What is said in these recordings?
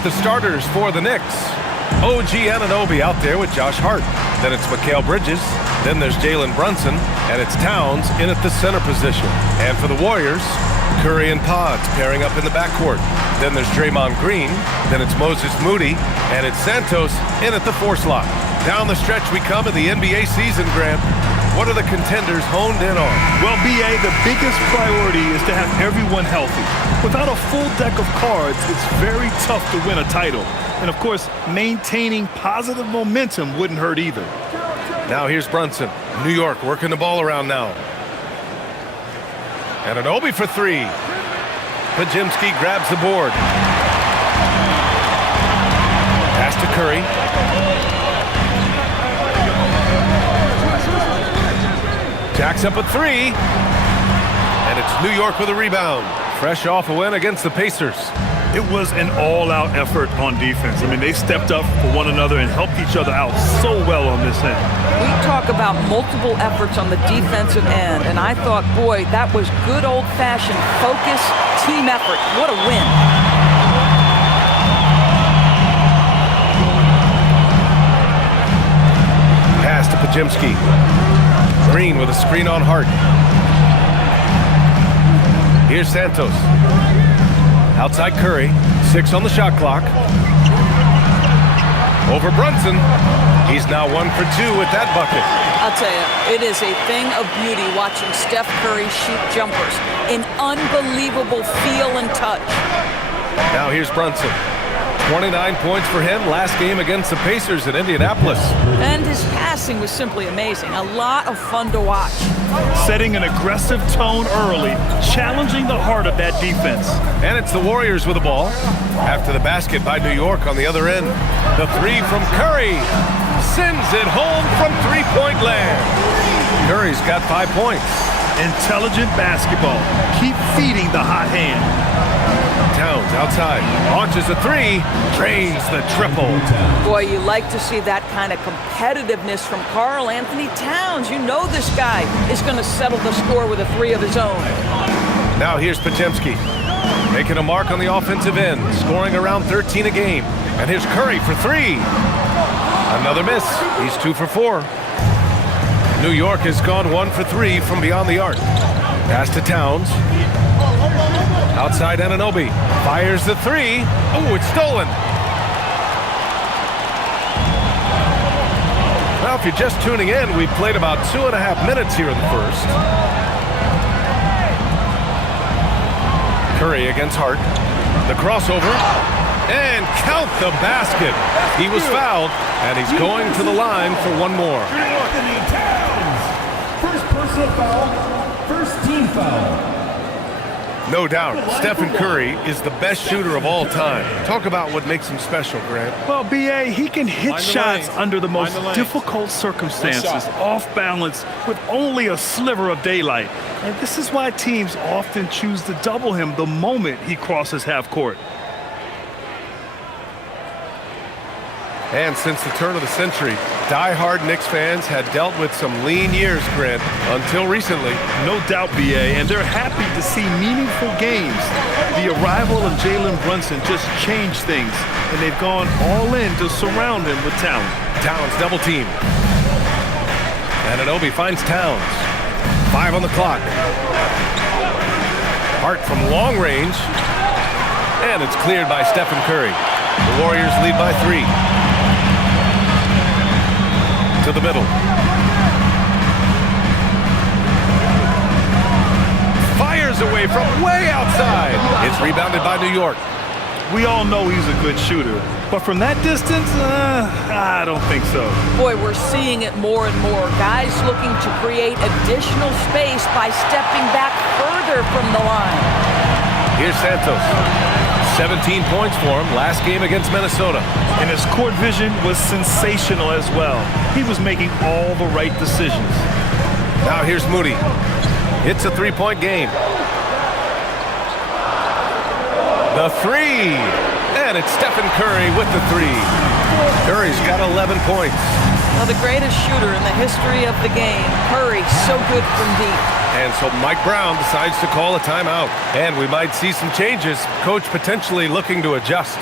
at the starters for the Knicks. OG Anunoby out there with Josh Hart. Then it's Mikal Bridges. Then there's Jalen Brunson. And it's Towns in at the center position. And for the Warriors, Curry and Pods pairing up in the backcourt. Then there's Draymond Green. Then it's Moses Moody. And it's Santos in at the 4 slot. Down the stretch we come in the NBA season, Grant. What are the contenders honed in on? Well, B.A., the biggest priority is to have everyone healthy. Without a full deck of cards, it's very tough to win a title. And, of course, maintaining positive momentum wouldn't hurt either. Now here's Brunson. New York working the ball around now. Anunoby for 3. Pajimski grabs the board. Pass to Curry. Jacks up a 3. And it's New York with a rebound. Fresh off a win against the Pacers. It was an all-out effort on defense. I mean, they stepped up for one another and helped each other out so well on this end. We talk about multiple efforts on the defensive end, and I thought, boy, that was good old-fashioned focus, team effort. What a win. Pass to Pajimski. Green with a screen on Hart. Here's Santos. Outside Curry. 6 on the shot clock. Over Brunson. He's now 1 for 2 with that bucket. I'll tell you, it is a thing of beauty watching Steph Curry shoot jumpers. An unbelievable feel and touch. Now here's Brunson. 29 points for him last game against the Pacers in Indianapolis. And his passing was simply amazing. A lot of fun to watch. Setting an aggressive tone early, challenging the heart of that defense. And it's the Warriors with the ball. After the basket by New York on the other end. The 3 from Curry. Sends it home from three-point land. Curry's got 5 points. Intelligent basketball. Keep feeding the hot hand. Towns outside, launches a 3, drains the triple. Boy, you like to see that kind of competitiveness from Karl Anthony Towns. You know this guy is going to settle the score with a 3 of his own. Now here's Pajimski, making a mark on the offensive end, scoring around 13 a game. And here's Curry for 3. Another miss. He's 2 for 4. New York has gone 1 for 3 from beyond the arc. Pass to Towns. Outside Anunoby. Fires the 3. Oh, it's stolen. Well, if you're just tuning in, we've played about 2.5 minutes here in the first. Curry against Hart. The crossover. And count the basket. He was fouled, and he's going to the line for one more. First personal foul, first team foul. No doubt, Stephen Curry is the best shooter of all time. Talk about what makes him special, Grant. Well, B.A., he can hit shots under the most difficult circumstances, off balance, with only a sliver of daylight. And this is why teams often choose to double him the moment he crosses half court. And since the turn of the century, die-hard Knicks fans had dealt with some lean years, Grant, until recently. No doubt, B.A., and they're happy to see meaningful games. The arrival of Jalen Brunson just changed things, and they've gone all in to surround him with talent. Towns double team. Anunoby finds Towns. 5 on the clock. Hart from long range. And it's cleared by Stephen Curry. The Warriors lead by 3. To the middle. Fires away from way outside. It's rebounded by New York. We all know he's a good shooter, but from that distance, I don't think so. Boy, we're seeing it more and more. Guys looking to create additional space by stepping back further from the line. Here's Santos. 17 points for him last game against Minnesota. And his court vision was sensational as well. He was making all the right decisions. Now here's Moody. It's a 3-point game. The 3. And it's Stephen Curry with the 3. Curry's got 11 points. Now the greatest shooter in the history of the game. Curry, so good from deep. And so Mike Brown decides to call a timeout. And we might see some changes. Coach potentially looking to adjust.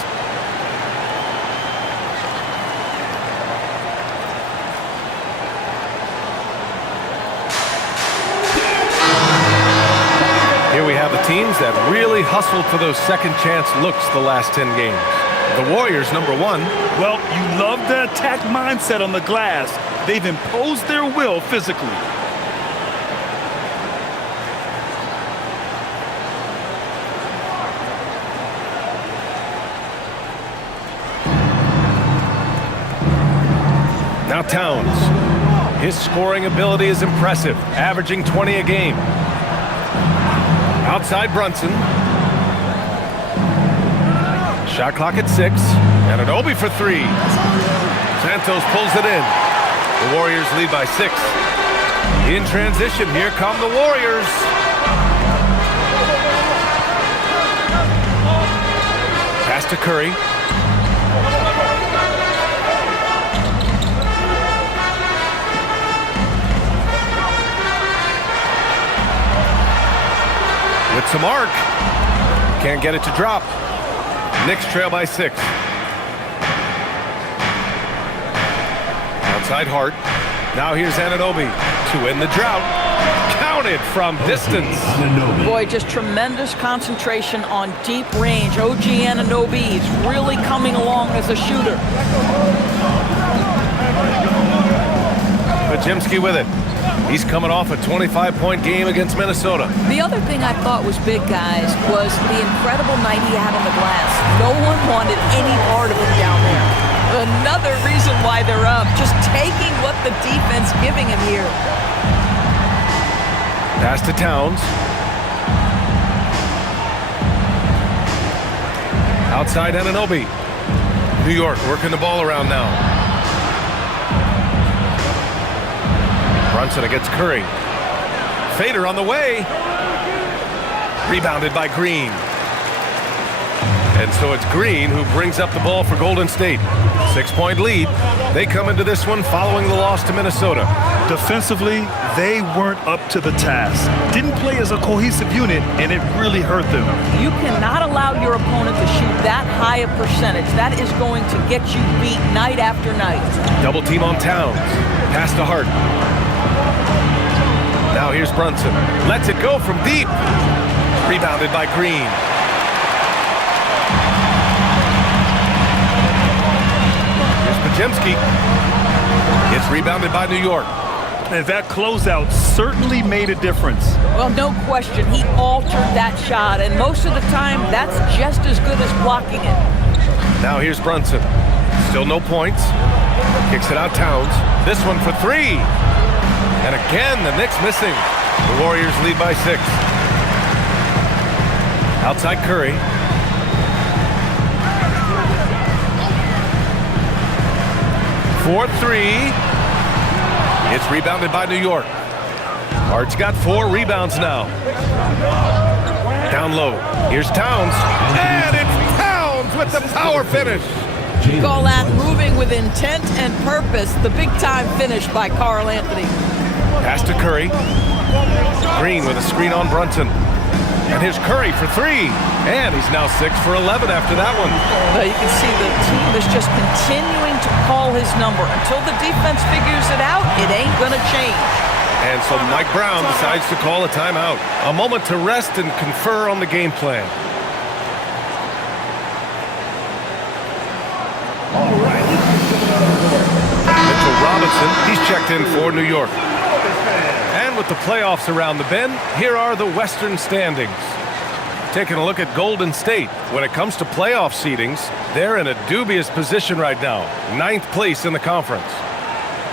have the teams that really hustled for those second chance looks the last 10 games. The Warriors, number 1. Well, you love the attack mindset on the glass. They've imposed their will physically. Now Towns. His scoring ability is impressive, averaging 20 a game. Outside Brunson. Shot clock at 6. And an Obi for 3. Santos pulls it in. The Warriors lead by 6. In transition, here come the Warriors. Pass to Curry. With some arc. Can't get it to drop. Knicks trail by 6. Outside Hart. Now here's Anunoby to end the drought. Counted from distance. Boy, just tremendous concentration on deep range. OG Anunoby is really coming along as a shooter. Podziemski with it. He's coming off a 25-point game against Minnesota. The other thing I thought was big, guys, was the incredible night he had on the glass. No one wanted any part of him down there. Another reason why they're up, just taking what the defense giving him here. Pass to Towns. Outside Anunoby. New York working the ball around now. Brunson against Curry. Fader on the way. Rebounded by Green. And so it's Green who brings up the ball for Golden State. 6-point lead. They come into this one following the loss to Minnesota. Defensively, they weren't up to the task. Didn't play as a cohesive unit, and it really hurt them. You cannot allow your opponent to shoot that high a percentage. That is going to get you beat night after night. Double team on Towns. Pass to Hart. Now here's Brunson. Lets it go from deep. Rebounded by Green. Here's Podziemski. It's rebounded by New York. And that closeout certainly made a difference. Well, no question. He altered that shot, and most of the time, that's just as good as blocking it. Now here's Brunson. Still no points. Kicks it out Towns. This one for 3. And again, the Knicks missing. The Warriors lead by 6. Outside Curry. For 3. It's rebounded by New York. Hart's got 4 rebounds now. Down low. Here's Towns. And it's Towns with the power finish. Call that moving with intent and purpose. The big-time finish by Karl Anthony. Pass to Curry. Green with a screen on Brunson. And here's Curry for 3. And he's now 6 for 11 after that one. You can see the team is just continuing to call his number. Until the defense figures it out, it ain't going to change. And so Mike Brown decides to call a timeout. A moment to rest and confer on the game plan. Mitchell Robinson, he's checked in for New York. And with the playoffs around the bend, here are the Western standings. Taking a look at Golden State. When it comes to playoff seedings, they're in a dubious position right now. 9th place in the conference.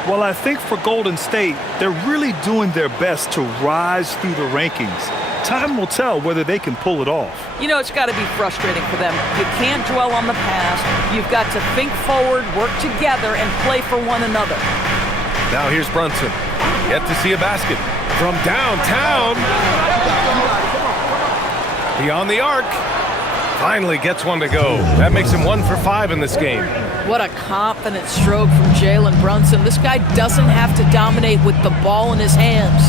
Well, I think for Golden State, they're really doing their best to rise through the rankings. Time will tell whether they can pull it off. You know, it's got to be frustrating for them. You can't dwell on the past. You've got to think forward, work together, and play for one another. Now here's Brunson. Yet to see a basket from downtown. Beyond the arc. Finally gets one to go. That makes him 1 for 5 in this game. What a confident stroke from Jalen Brunson. This guy doesn't have to dominate with the ball in his hands.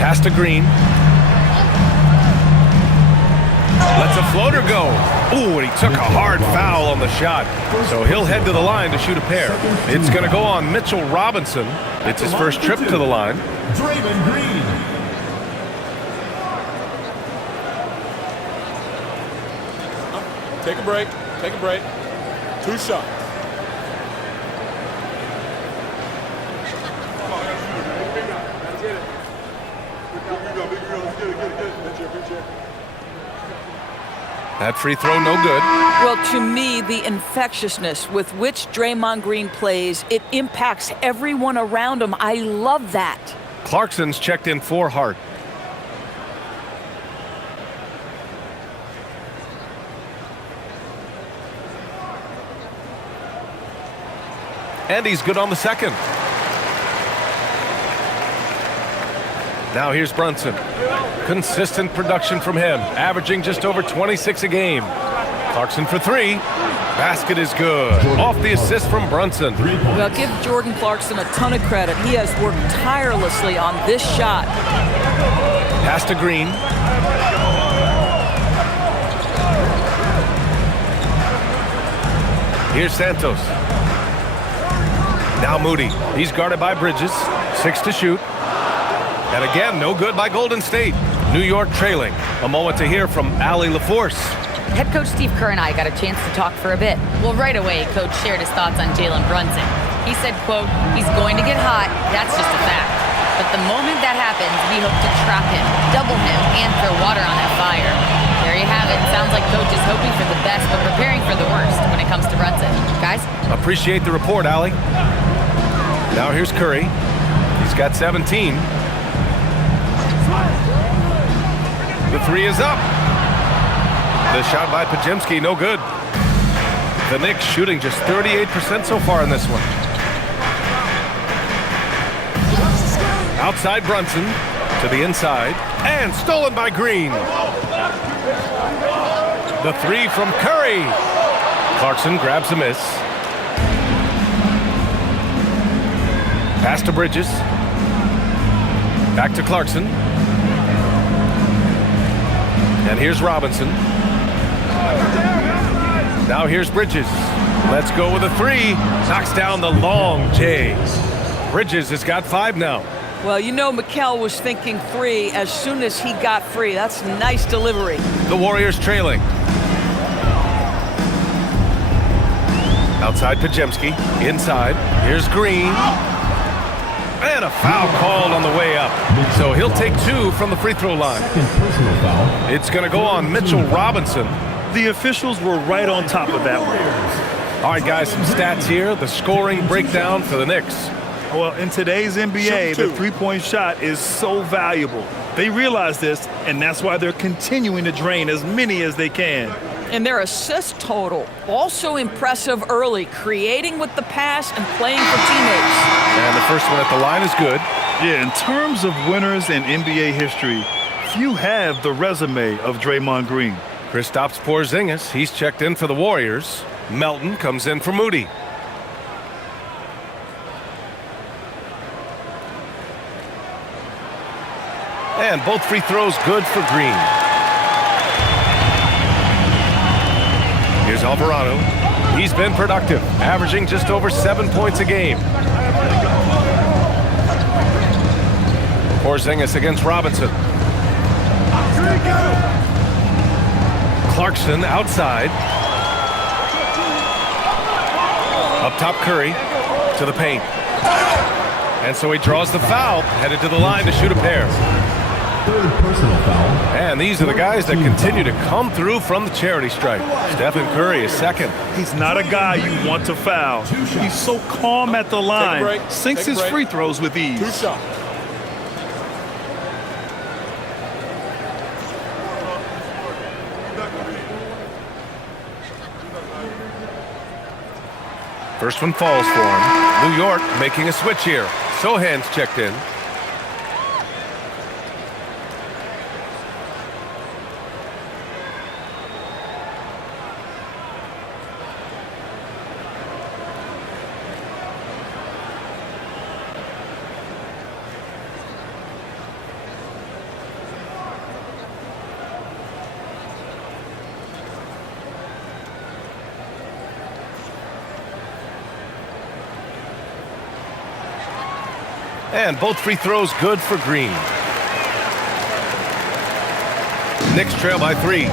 Pass to Green. Lets a floater go. Ooh, and he took a hard foul on the shot. So he'll head to the line to shoot a pair. It's going to go on Mitchell Robinson. It's his first trip to the line. Draymond Green. Take a break. Take a break. 2 shots. That free throw, no good. Well, to me, the infectiousness with which Draymond Green plays, it impacts everyone around him. I love that. Clarkson's checked in for Hart. And he's good on the second. Now here's Brunson. Consistent production from him, averaging just over 26 a game. Clarkson for 3. Basket is good. Off the assist from Brunson. Well, give Jordan Clarkson a ton of credit. He has worked tirelessly on this shot. Pass to Green. Here's Santos. Now Moody. He's guarded by Bridges. 6 to shoot. And again, no good by Golden State. New York trailing. A moment to hear from Allie LaForce. Head coach Steve Kerr and I got a chance to talk for a bit. Well, right away, coach shared his thoughts on Jalen Brunson. He said, quote, he's going to get hot. That's just a fact. But the moment that happens, we hope to trap him, double him, and throw water on that fire. There you have it. Sounds like coach is hoping for the best, but preparing for the worst when it comes to Brunson. Guys? Appreciate the report, Allie. Now here's Curry. He's got 17. The 3 is up. The shot by Podziemski, no good. The Knicks shooting just 38% so far in this one. Outside Brunson to the inside and stolen by Green. The 3 from Curry. Clarkson grabs a miss. Pass to Bridges. Back to Clarkson. And here's Robinson. Now here's Bridges. Let's go with a 3. Knocks down the long J. Bridges has got 5 now. Well, you know Mikal was thinking 3 as soon as he got free. That's nice delivery. The Warriors trailing. Outside Podziemski. Inside. Here's Green. And a foul called on the way up. So he'll take 2 from the free throw line. It's going to go on Mitchell Robinson. The officials were right on top of that one. All right, guys, some stats here. The scoring breakdown for the Knicks. Well, in today's NBA, the three-point shot is so valuable. They realize this, and that's why they're continuing to drain as many as they can. And their assist total, also impressive early, creating with the pass and playing for teammates. And the first one at the line is good. Yeah, in terms of winners in NBA history, few have the resume of Draymond Green. Kristaps Porzingis, he's checked in for the Warriors. Melton comes in for Moody. And both free throws good for Green. Here's Alvarado. He's been productive, averaging just over 7 points a game. Porzingis against Robinson. Clarkson outside. Up top Curry to the paint. And so he draws the foul, headed to the line to shoot a pair. Third personal foul. And these are the guys that continue to come through from the charity stripe. Stephen Curry is second. He's not a guy you want to foul. He's so calm at the line, sinks his free throws with ease. 2 shots. First one falls for him. New York making a switch here. Sohan's checked in. And both free throws good for Green. Knicks trail by 3. 2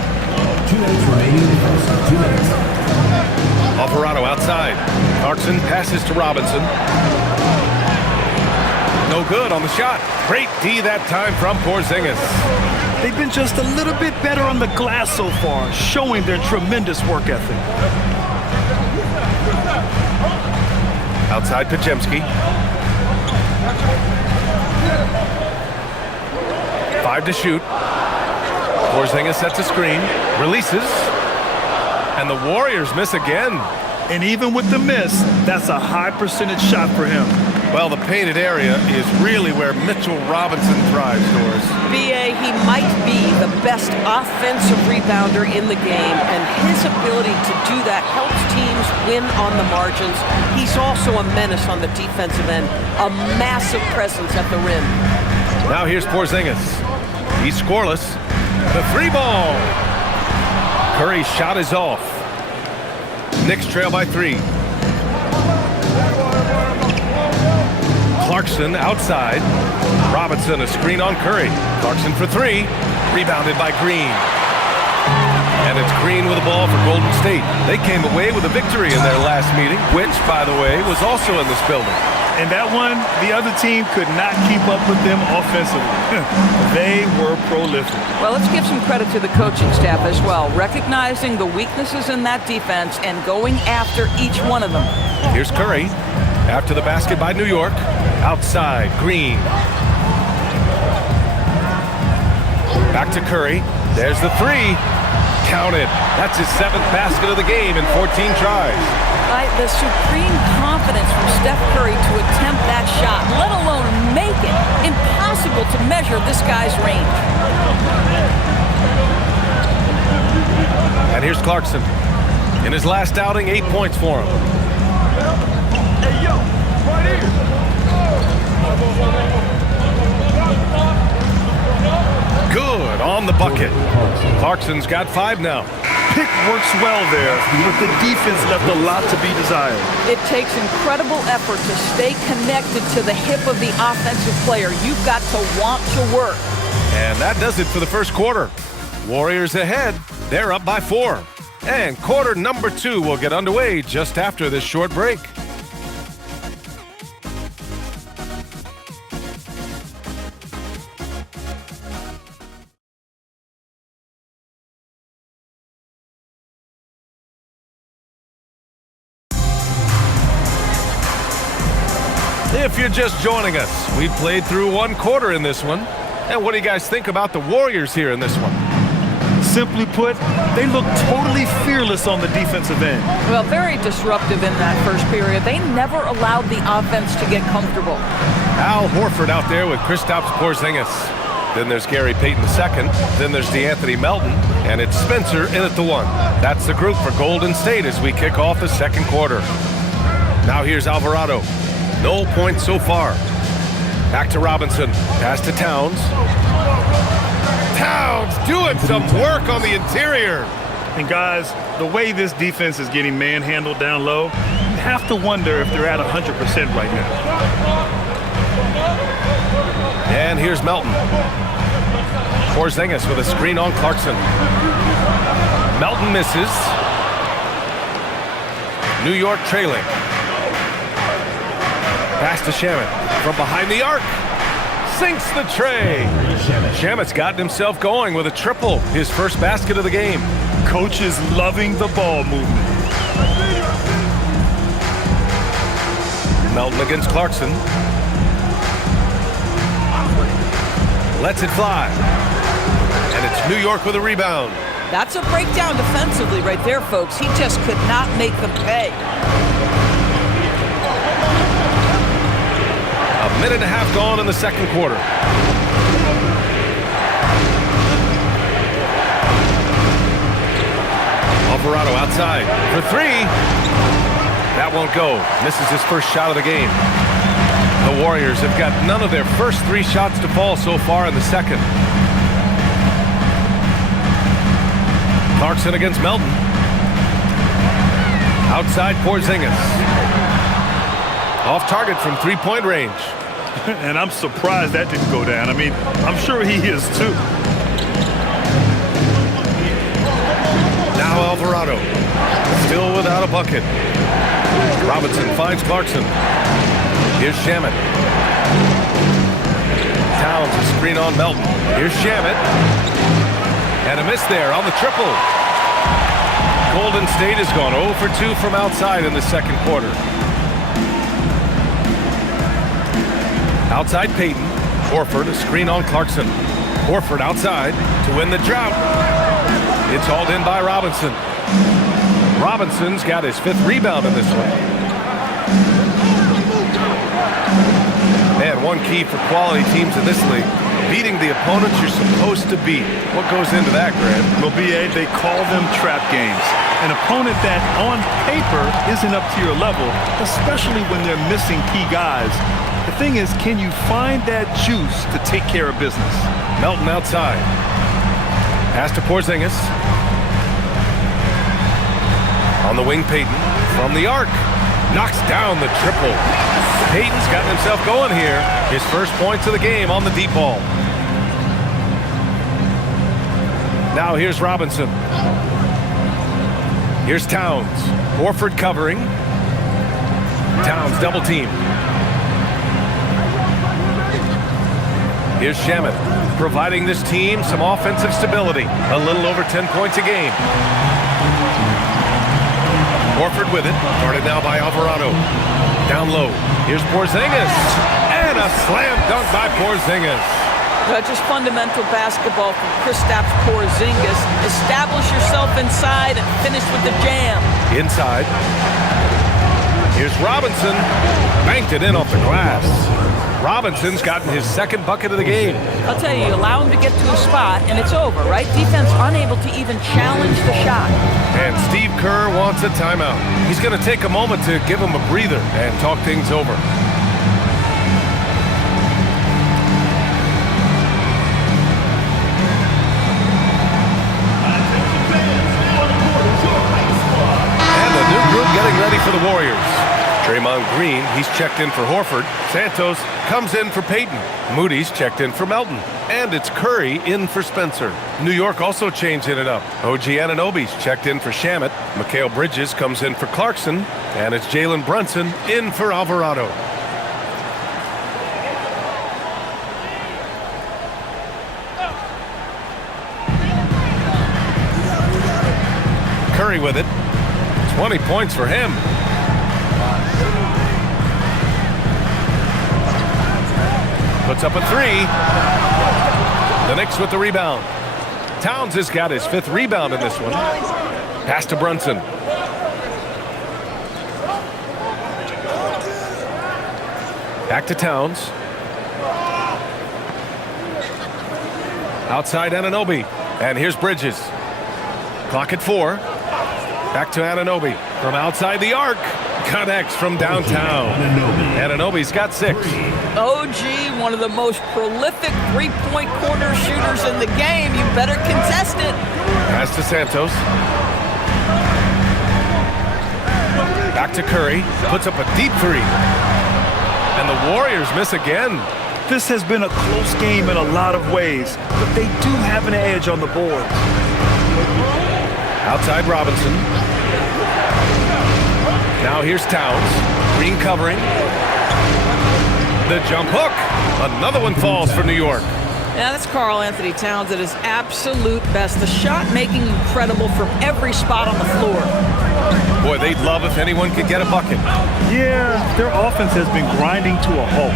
minutes remaining in the first. 2 minutes. Alvarado outside. Clarkson passes to Robinson. No good on the shot. Great D that time from Porzingis. They've been just a little bit better on the glass so far, showing their tremendous work ethic. Outside Pajemski. 5 to shoot. Porzingis sets a screen, releases, and the Warriors miss again. And even with the miss, that's a high percentage shot for him. Well, the painted area is really where Mitchell Robinson thrives, Doris. BA, he might be the best offensive rebounder in the game, and his ability to do that helps teams win on the margins. He's also a menace on the defensive end, a massive presence at the rim. Now here's Porzingis. He's scoreless. The 3 ball. Curry's shot is off. Knicks trail by 3. Clarkson outside. Robinson a screen on Curry. Clarkson for 3. Rebounded by Green. And it's Green with the ball for Golden State. They came away with a victory in their last meeting, which, by the way, was also in this building. And that one, the other team could not keep up with them offensively. They were prolific. Well, let's give some credit to the coaching staff as well, recognizing the weaknesses in that defense and going after each one of them. Here's Curry. After the basket by New York. Outside, Green. Back to Curry. There's the 3. Counted. That's his 7th basket of the game in 14 tries. The supreme confidence from Steph Curry to attempt that shot, let alone make it. Impossible to measure this guy's range. And here's Clarkson. In his last outing, 8 points for him. Hey, yo, right here. Good on the bucket. Clarkson's got 5 now. Pick works well there, but the defense left a lot to be desired. It takes incredible effort to stay connected to the hip of the offensive player. You've got to want to work. And that does it for the first quarter. Warriors ahead. They're up by 4. And quarter number 2 will get underway just after this short break. If you're just joining us, we played through 1 quarter in this one. And what do you guys think about the Warriors here in this one? Simply put, they look totally fearless on the defensive end. Well, very disruptive in that first period. They never allowed the offense to get comfortable. Al Horford out there with Kristaps Porzingis. Then there's Gary Payton II. Then there's DeAnthony Melton. And it's Spencer in at the 1. That's the group for Golden State as we kick off the second quarter. Now here's Alvarado. No points so far. Back to Robinson. Pass to Towns. Towns doing some work on the interior. And guys, the way this defense is getting manhandled down low, you have to wonder if they're at 100% right now. And here's Melton. Porzingis with a screen on Clarkson. Melton misses. New York trailing. Pass to Shamet from behind the arc. Sinks the tray. Shamet's gotten himself going with a triple, his first basket of the game. Coach is loving the ball movement. Melton against Clarkson. Lets it fly. And it's New York with a rebound. That's a breakdown defensively right there, folks. He just could not make them pay. A minute and a half gone in the second quarter. Alvarado outside for 3. That won't go. Misses his first shot of the game. The Warriors have got none of their first 3 shots to fall so far in the second. Clarkson against Melton. Outside Porzingis. Off target from 3-point range. And I'm surprised that didn't go down. I mean, I'm sure he is too. Now Now Alvarado, still without a bucket. Robinson finds Clarkson. Here's Shamet. Towns a screen on Melton. Here's Shamet. And a miss there on the triple. Golden State has gone 0 for 2 from outside in the second quarter. Outside Payton. Horford a screen on Clarkson. Horford outside to win the drought. It's hauled in by Robinson. Robinson's got his 5th rebound in this one. And one key for quality teams in this league, beating the opponents you're supposed to beat. What goes into that, Grant? Well, B.A., they call them trap games. An opponent that on paper isn't up to your level, especially when they're missing key guys. The thing is, can you find that juice to take care of business? Melton outside. Pass to Porzingis. On the wing, Payton. From the arc. Knocks down the triple. Payton's gotten himself going here. His first points of the game on the deep ball. Now here's Robinson. Here's Towns. Horford covering. Towns double team. Here's Shamet, providing this team some offensive stability. A little over 10 points a game. Horford with it, guarded now by Alvarado. Down low, here's Porzingis. And a slam dunk by Porzingis. Just fundamental basketball from Kristaps Porzingis. Establish yourself inside and finish with the jam. Inside. Here's Robinson. Banked it in off the glass. Robinson's gotten his 2nd bucket of the game. I'll tell you, allow him to get to a spot, and it's over, right? Defense unable to even challenge the shot. And Steve Kerr wants a timeout. He's going to take a moment to give him a breather and talk things over. And the new group getting ready for the Warriors. Draymond Green, he's checked in for Horford. Santos comes in for Payton. Moody's checked in for Melton. And it's Curry in for Spencer. New York also changing it up. OG Anunoby's checked in for Shamet. Mikal Bridges comes in for Clarkson. And it's Jalen Brunson in for Alvarado. Curry with it. 20 points for him. Puts up a 3. The Knicks with the rebound. Towns has got his 5th rebound in this one. Pass to Brunson. Back to Towns. Outside Anunoby. And here's Bridges. Clock at 4. Back to Anunoby. From outside the arc. Connects from downtown. Anunoby's got 6. OG, one of the most prolific three-point corner shooters in the game. You better contest it. Pass to Santos. Back to Curry. Puts up a deep 3. And the Warriors miss again. This has been a close game in a lot of ways, but they do have an edge on the board. Outside Robinson. Now here's Towns. Green covering. The jump hook. Another one falls for New York. Yeah, that's Karl Anthony Towns at his absolute best. The shot making incredible from every spot on the floor. Boy, they'd love if anyone could get a bucket. Yeah, their offense has been grinding to a halt.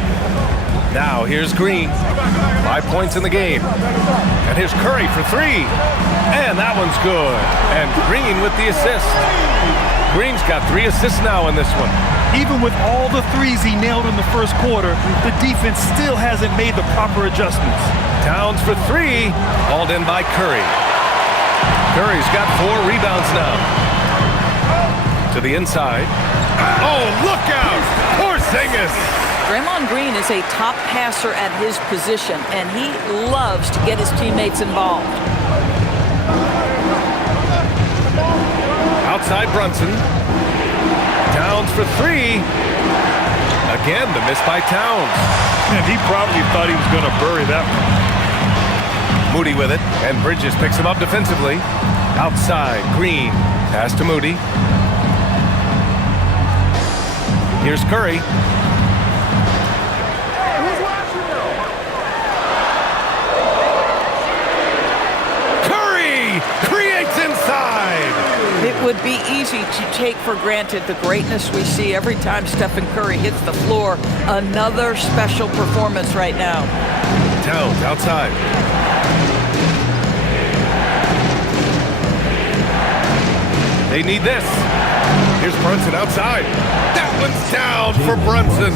Now here's Green. 5 points in the game. And here's Curry for 3. And that one's good. And Green with the assist. Green's got 3 assists now in this one. Even with all the threes he nailed in the first quarter, the defense still hasn't made the proper adjustments. Towns for 3, hauled in by Curry. Curry's got 4 rebounds now. To the inside. Oh, look out! Porzingis! Draymond Green is a top passer at his position, and he loves to get his teammates involved. Outside Brunson. Towns for 3. Again, the miss by Towns. And he probably thought he was going to bury that one. Moody with it, and Bridges picks him up defensively. Outside, Green. Pass to Moody. Here's Curry. Curry creates inside. It would be easy to take for granted the greatness we see every time Stephen Curry hits the floor. Another special performance right now. Towns outside. They need this. Here's Brunson outside. That one's down for Brunson.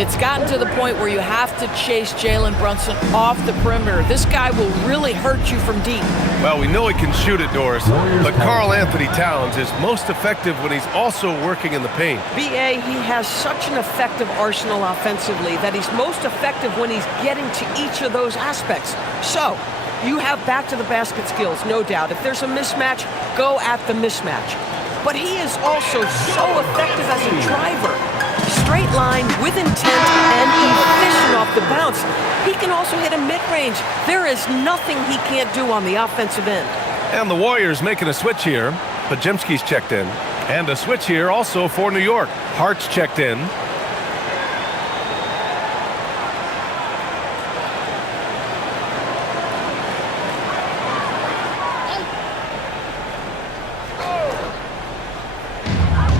It's gotten to the point where you have to chase Jalen Brunson off the perimeter. This guy will really hurt you from deep. Well, we know he can shoot it, Doris, but Karl Anthony Towns is most effective when he's also working in the paint. BA, he has such an effective arsenal offensively that he's most effective when he's getting to each of those aspects. So, you have back-to-the-basket skills, no doubt. If there's a mismatch, go at the mismatch. But he is also so effective as a driver. Straight line, with intent, and efficient off the bounce. He can also hit a mid-range. There is nothing he can't do on the offensive end. And the Warriors making a switch here. Podziemski's checked in. And a switch here also for New York. Hart's checked in.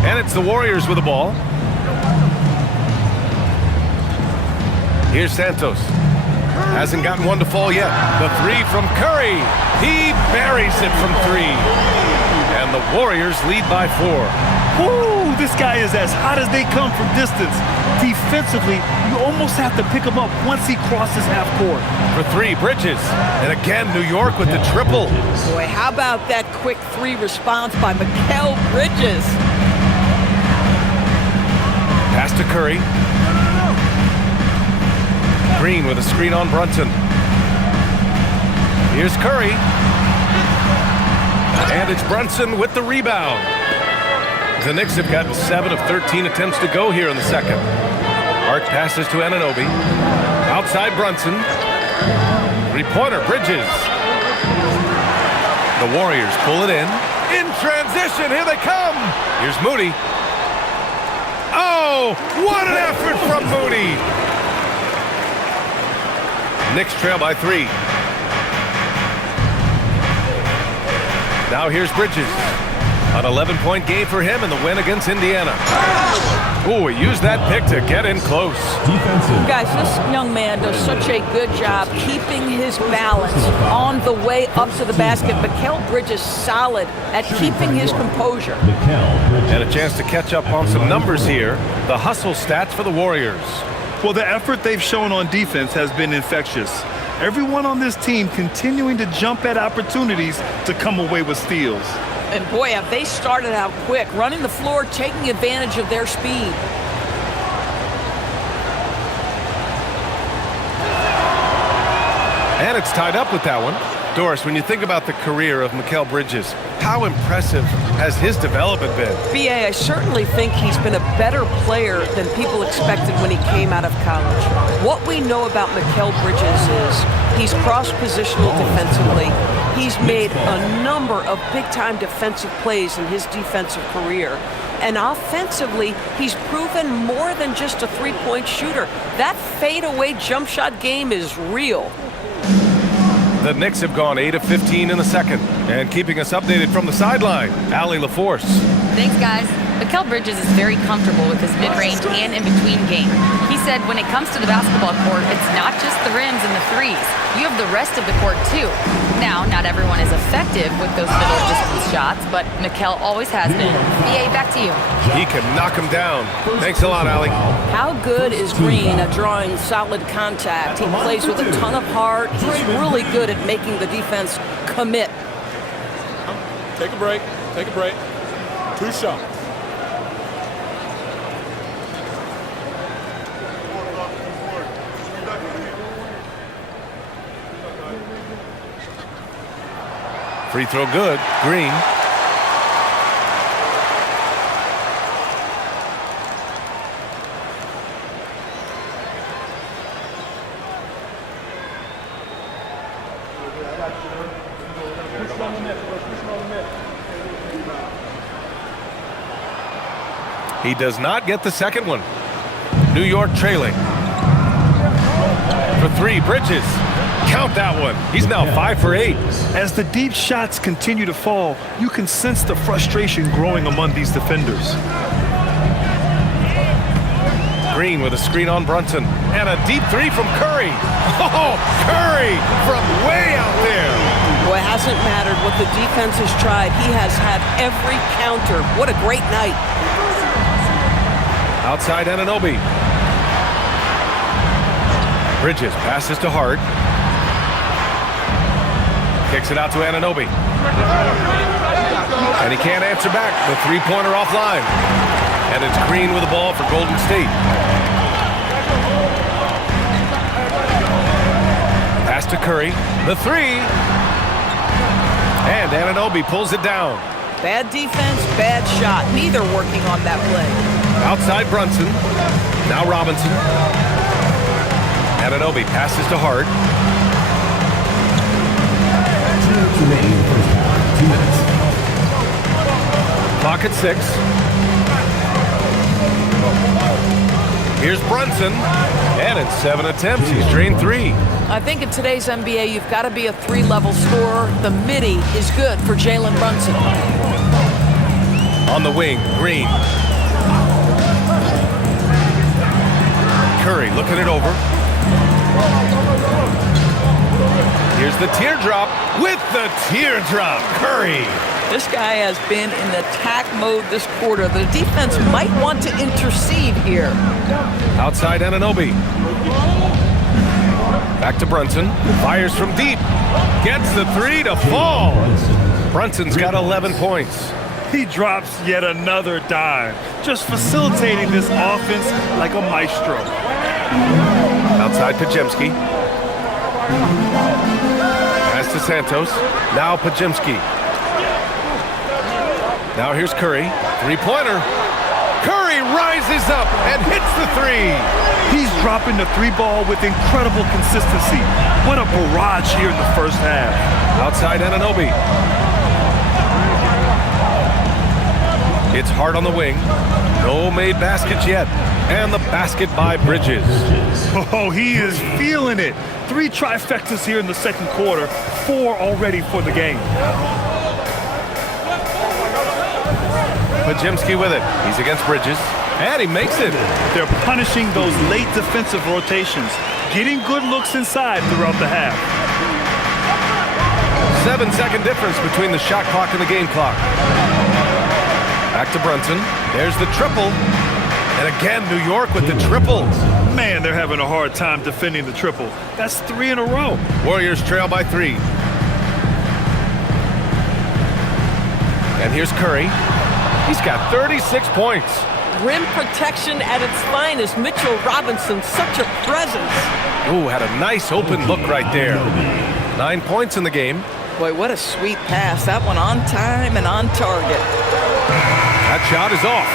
And it's the Warriors with the ball. Here's Santos. Hasn't gotten one to fall yet. The three from Curry. He buries it from three. And the Warriors lead by 4. Woo! This guy is as hot as they come from distance. Defensively, you almost have to pick him up once he crosses half court. For 3, Bridges. And again, New York with the triple. Boy, how about that quick 3 response by Mikal Bridges? Pass to Curry. Green with a screen on Brunson. Here's Curry. And it's Brunson with the rebound. The Knicks have gotten 7 of 13 attempts to go here in the second. Hart passes to Anunoby. Outside Brunson. 3-pointer, Bridges. The Warriors pull it in. In transition, here they come. Here's Moody. Oh, what an effort from Moody. Knicks trail by 3. Now here's Bridges. An 11-point game for him in the win against Indiana. Oh, he used that pick to get in close. Guys, this young man does such a good job keeping his balance on the way up to the basket. Mikal Bridges solid at keeping his composure. And a chance to catch up on some numbers here. The hustle stats for the Warriors. Well, the effort they've shown on defense has been infectious. Everyone on this team continuing to jump at opportunities to come away with steals. And boy, have they started out quick, running the floor, taking advantage of their speed. And it's tied up with that one. Doris, when you think about the career of Mikal Bridges, how impressive has his development been? BA, I certainly think he's been a better player than people expected when he came out of college. What we know about Mikal Bridges is he's cross-positional defensively. He's made a number of big-time defensive plays in his defensive career. And offensively, he's proven more than just a three-point shooter. That fadeaway jump shot game is real. The Knicks have gone 8 of 15 in the second. And keeping us updated from the sideline, Allie LaForce. Thanks, guys. Mikal Bridges is very comfortable with his mid-range and in-between game. He said when it comes to the basketball court, it's not just the rims and the threes. You have the rest of the court, too. Now, not everyone is effective with those middle-distance shots, but Mikal always has been. BA, back to you. He can knock him down. Thanks a lot, Allie. How good is Green at drawing solid contact? He plays with a ton of heart. He's really good at making the defense commit. Take a break. Take a break. 2 shots. Free throw good. Green. He does not get the second one. New York trailing. For three, Bridges. Count that one. He's now 5 for 8. As the deep shots continue to fall, you can sense the frustration growing among these defenders. Green with a screen on Brunson. And a deep three from Curry. Oh, Curry from way out there. Well, it hasn't mattered what the defense has tried. He has had every counter. What a great night. Outside Anunoby. Bridges passes to Hart. Kicks it out to Anunoby. And he can't answer back. The three-pointer offline. And it's Green with the ball for Golden State. Pass to Curry. The three. And Anunoby pulls it down. Bad defense, bad shot. Neither working on that play. Outside Brunson. Now Robinson. Anunoby passes to Hart. 2 minutes remaining in the first half. 2 minutes. Clock at 6. Here's Brunson. And in 7 attempts, he's drained 3. I think in today's NBA, you've got to be a 3-level scorer. The midi is good for Jalen Brunson. On the wing, Green. Curry looking it over. Here's the teardrop with the teardrop. Curry. This guy has been in attack mode this quarter. The defense might want to intercede here. Outside Anunoby. Back to Brunson. Fires from deep. Gets the three to fall. Brunson's got 11 points. He drops yet another dime, just facilitating this offense like a maestro. Outside Pajemski. Pass to Santos. Now Pajemski. Now here's Curry. Three-pointer. Curry rises up and hits the three. He's dropping the three ball with incredible consistency. What a barrage here in the first half. Outside Anunoby. It's Hart on the wing. No made baskets yet. And the basket by Bridges. Oh, he is feeling it. 3 trifectas here in the second quarter. 4 already for the game. Pajemski with it. He's against Bridges. And he makes it. They're punishing those late defensive rotations. Getting good looks inside throughout the half. 7-second difference between the shot clock and the game clock. Back to Brunson. There's the triple. And again, New York with the triple. Man, they're having a hard time defending the triple. That's 3 in a row. Warriors trail by 3. And here's Curry. He's got 36 points. Rim protection at its finest. Mitchell Robinson, such a presence. Ooh, had a nice open look right there. 9 points in the game. Boy, what a sweet pass. That one on time and on target. That shot is off.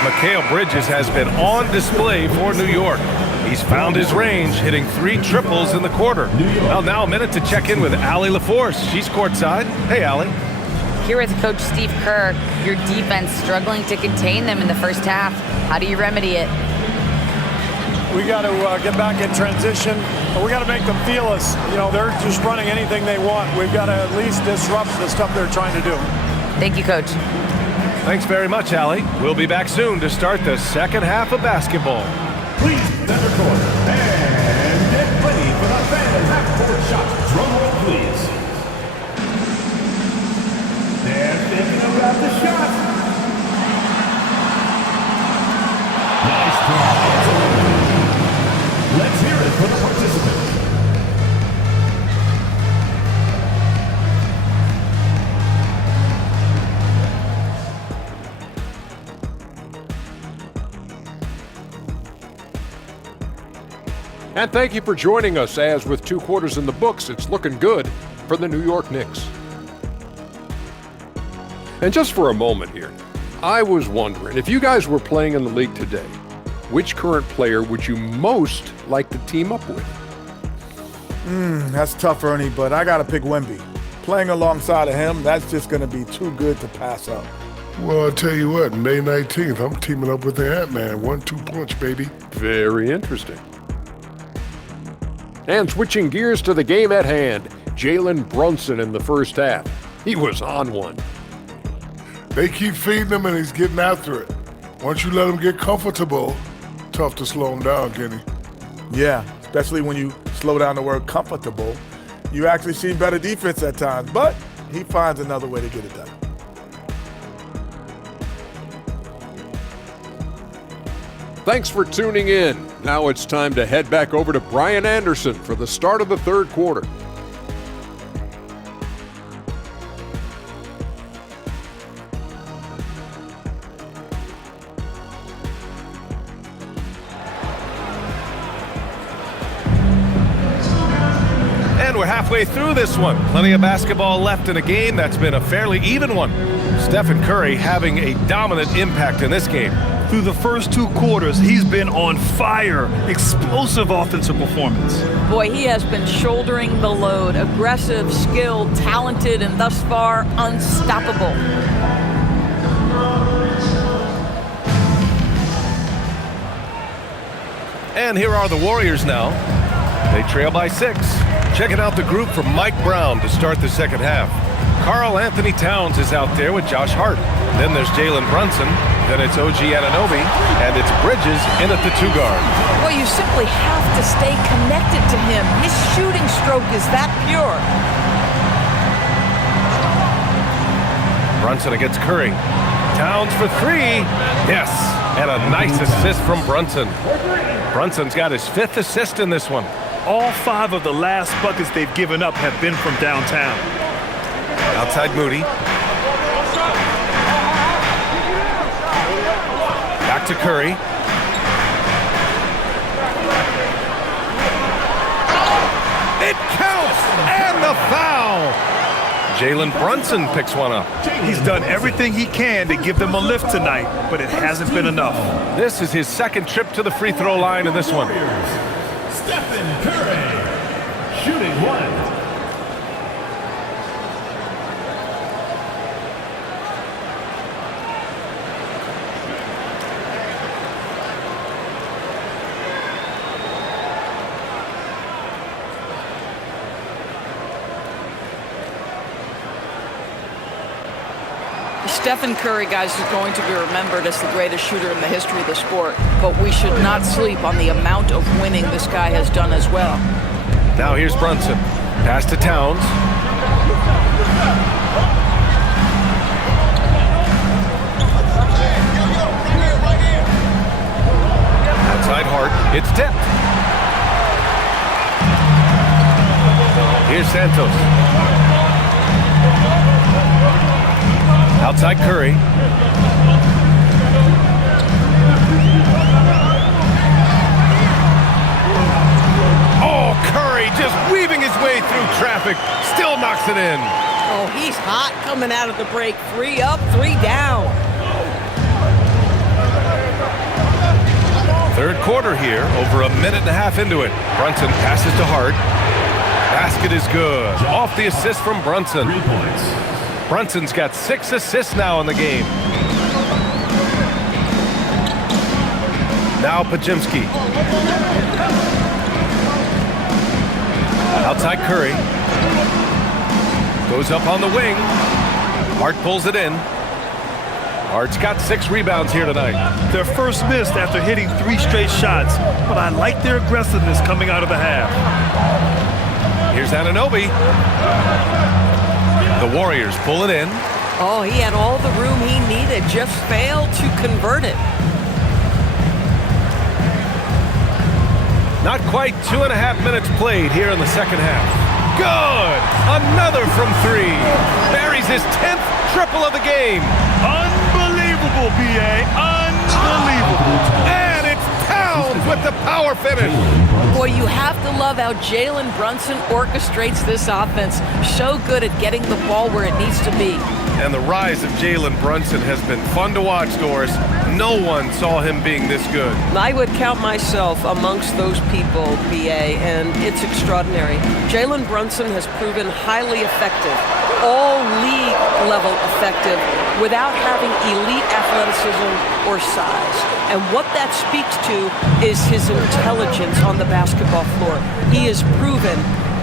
Mikal Bridges has been on display for New York. He's found his range, hitting 3 triples in the quarter. Well, now a minute to check in with Allie LaForce. She's courtside. Hey, Allie. Here with Coach Steve Kerr, your defense struggling to contain them in the first half. How do you remedy it? We got to get back in transition. We got to make them feel us. You know, they're just running anything they want. We've got to at least disrupt the stuff they're trying to do. Thank you, Coach. Thanks very much, Allie. We'll be back soon to start the second half of basketball. Please, center court. And get ready for the fan half-court shot. Drum roll, please. They're thinking about the shot. Nice try. Let's hear it for the participants. And thank you for joining us as with 2 quarters in the books, it's looking good for the New York Knicks. And just for a moment here, I was wondering, if you guys were playing in the league today, which current player would you most like to team up with? That's tough, Ernie, but I got to pick Wemby. playing alongside of him, that's just going to be too good to pass up. Well, I'll tell you what, May 19th, I'm teaming up with the Ant-Man. 1-2 punch, baby. Very interesting. And switching gears to the game at hand, Jalen Brunson in the first half. He was on one. They keep feeding him and he's getting after it. Once you let him get comfortable, tough to slow him down, Kenny. Yeah, especially when you slow down the word comfortable. You actually see better defense at times, but he finds another way to get it done. Thanks for tuning in. Now it's time to head back over to Brian Anderson for the start of the third quarter. And we're halfway through this one. Plenty of basketball left in a game that's been a fairly even one. Stephen Curry having a dominant impact in this game. Through the first 2 quarters, he's been on fire. Explosive offensive performance. Boy, he has been shouldering the load. Aggressive, skilled, talented, and thus far, unstoppable. And here are the Warriors now. They trail by 6. Checking out the group from Mike Brown to start the second half. Karl Anthony Towns is out there with Josh Hart. Then there's Jalen Brunson. Then it's OG Anunoby. And it's Bridges in at the 2 guard. Well, you simply have to stay connected to him. His shooting stroke is that pure. Brunson against Curry. Towns for 3. Yes. And a nice assist from Brunson. Brunson's got his 5th assist in this one. All 5 of the last buckets they've given up have been from downtown. Outside Moody. Back to Curry. It counts! And the foul! Jalen Brunson picks one up. He's done everything he can to give them a lift tonight, but it hasn't been enough. This is his 2nd trip to the free throw line in this one. Stephen Curry, shooting 1. Stephen Curry, guys, is going to be remembered as the greatest shooter in the history of the sport, but we should not sleep on the amount of winning this guy has done as well. Now here's Brunson. Pass to Towns. Outside Hart. It's tipped. Here's Santos. Outside Curry. Oh, Curry just weaving his way through traffic. Still knocks it in. Oh, he's hot coming out of the break. 3 up, 3 down. Third quarter here, over a minute and a half into it. Brunson passes to Hart. Basket is good. Off the assist from Brunson. 3 points. Brunson's got 6 assists now in the game. Now Pajimski. Outside Curry. Goes up on the wing. Hart pulls it in. Hart's got 6 rebounds here tonight. Their first miss after hitting 3 straight shots, but I like their aggressiveness coming out of the half. Here's Anunoby. The Warriors pull it in. Oh, he had all the room he needed, just failed to convert it. Not quite 2.5 minutes played here in the second half. Good! Another from 3. Buries his 10th triple of the game. Unbelievable, B.A. Unbelievable. And it's Towns with the power finish. Boy, you have to love how Jalen Brunson orchestrates this offense. So good at getting the ball where it needs to be. And the rise of Jalen Brunson has been fun to watch, Doris. No one saw him being this good. I would count myself amongst those people, BA, and it's extraordinary. Jalen Brunson has proven highly effective, all league level effective, without having elite athleticism or size. And what that speaks to is his intelligence on the basketball floor. He has proven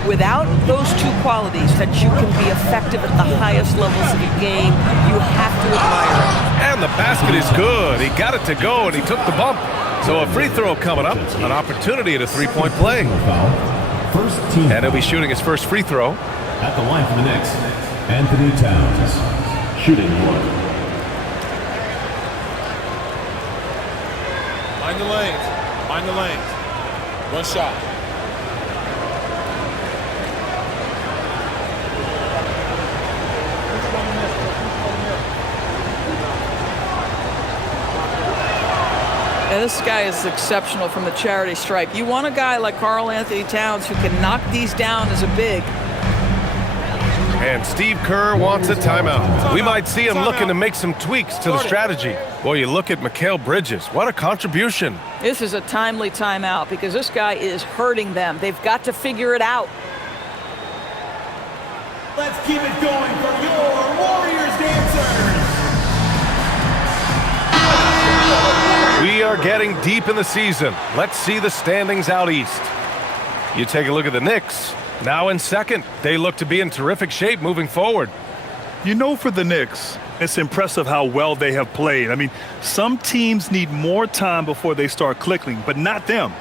without those two qualities that you can be effective at the highest levels of the game. You have to admire it. And the basket is good. He got it to go, and he took the bump. So a free throw coming up, an opportunity at a three-point play. First team. And he'll be shooting his first free throw. At the line for the Knicks, Anthony Towns, shooting one. Mind the lanes. Mind the lanes. One shot. Yeah, this guy is exceptional from the charity stripe. You want a guy like Karl Anthony Towns who can knock these down as a big. And Steve Kerr wants a timeout. We might see him looking to make some tweaks to the strategy. Boy, you look at Mikal Bridges. What a contribution. This is a timely timeout because this guy is hurting them. They've got to figure it out. Let's keep it going for your Warriors dancers. We are getting deep in the season. Let's see the standings out east. You take a look at the Knicks. Now in second, they look to be in terrific shape moving forward. You know, for the Knicks, it's impressive how well they have played. I mean, some teams need more time before they start clicking, but not them.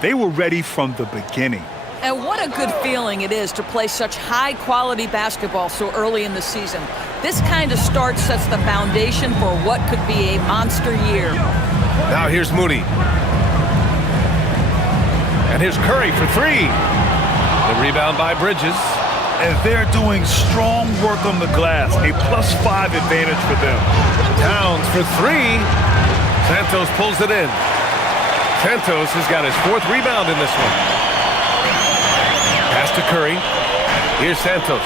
They were ready from the beginning. And what a good feeling it is to play such high-quality basketball so early in the season. This kind of start sets the foundation for what could be a monster year. Now here's Moody. And here's Curry for three. The rebound by Bridges. And they're doing strong work on the glass, a +5 advantage for them. Towns for three. Santos pulls it in. Santos has got his fourth rebound in this one. Pass to Curry. Here's Santos.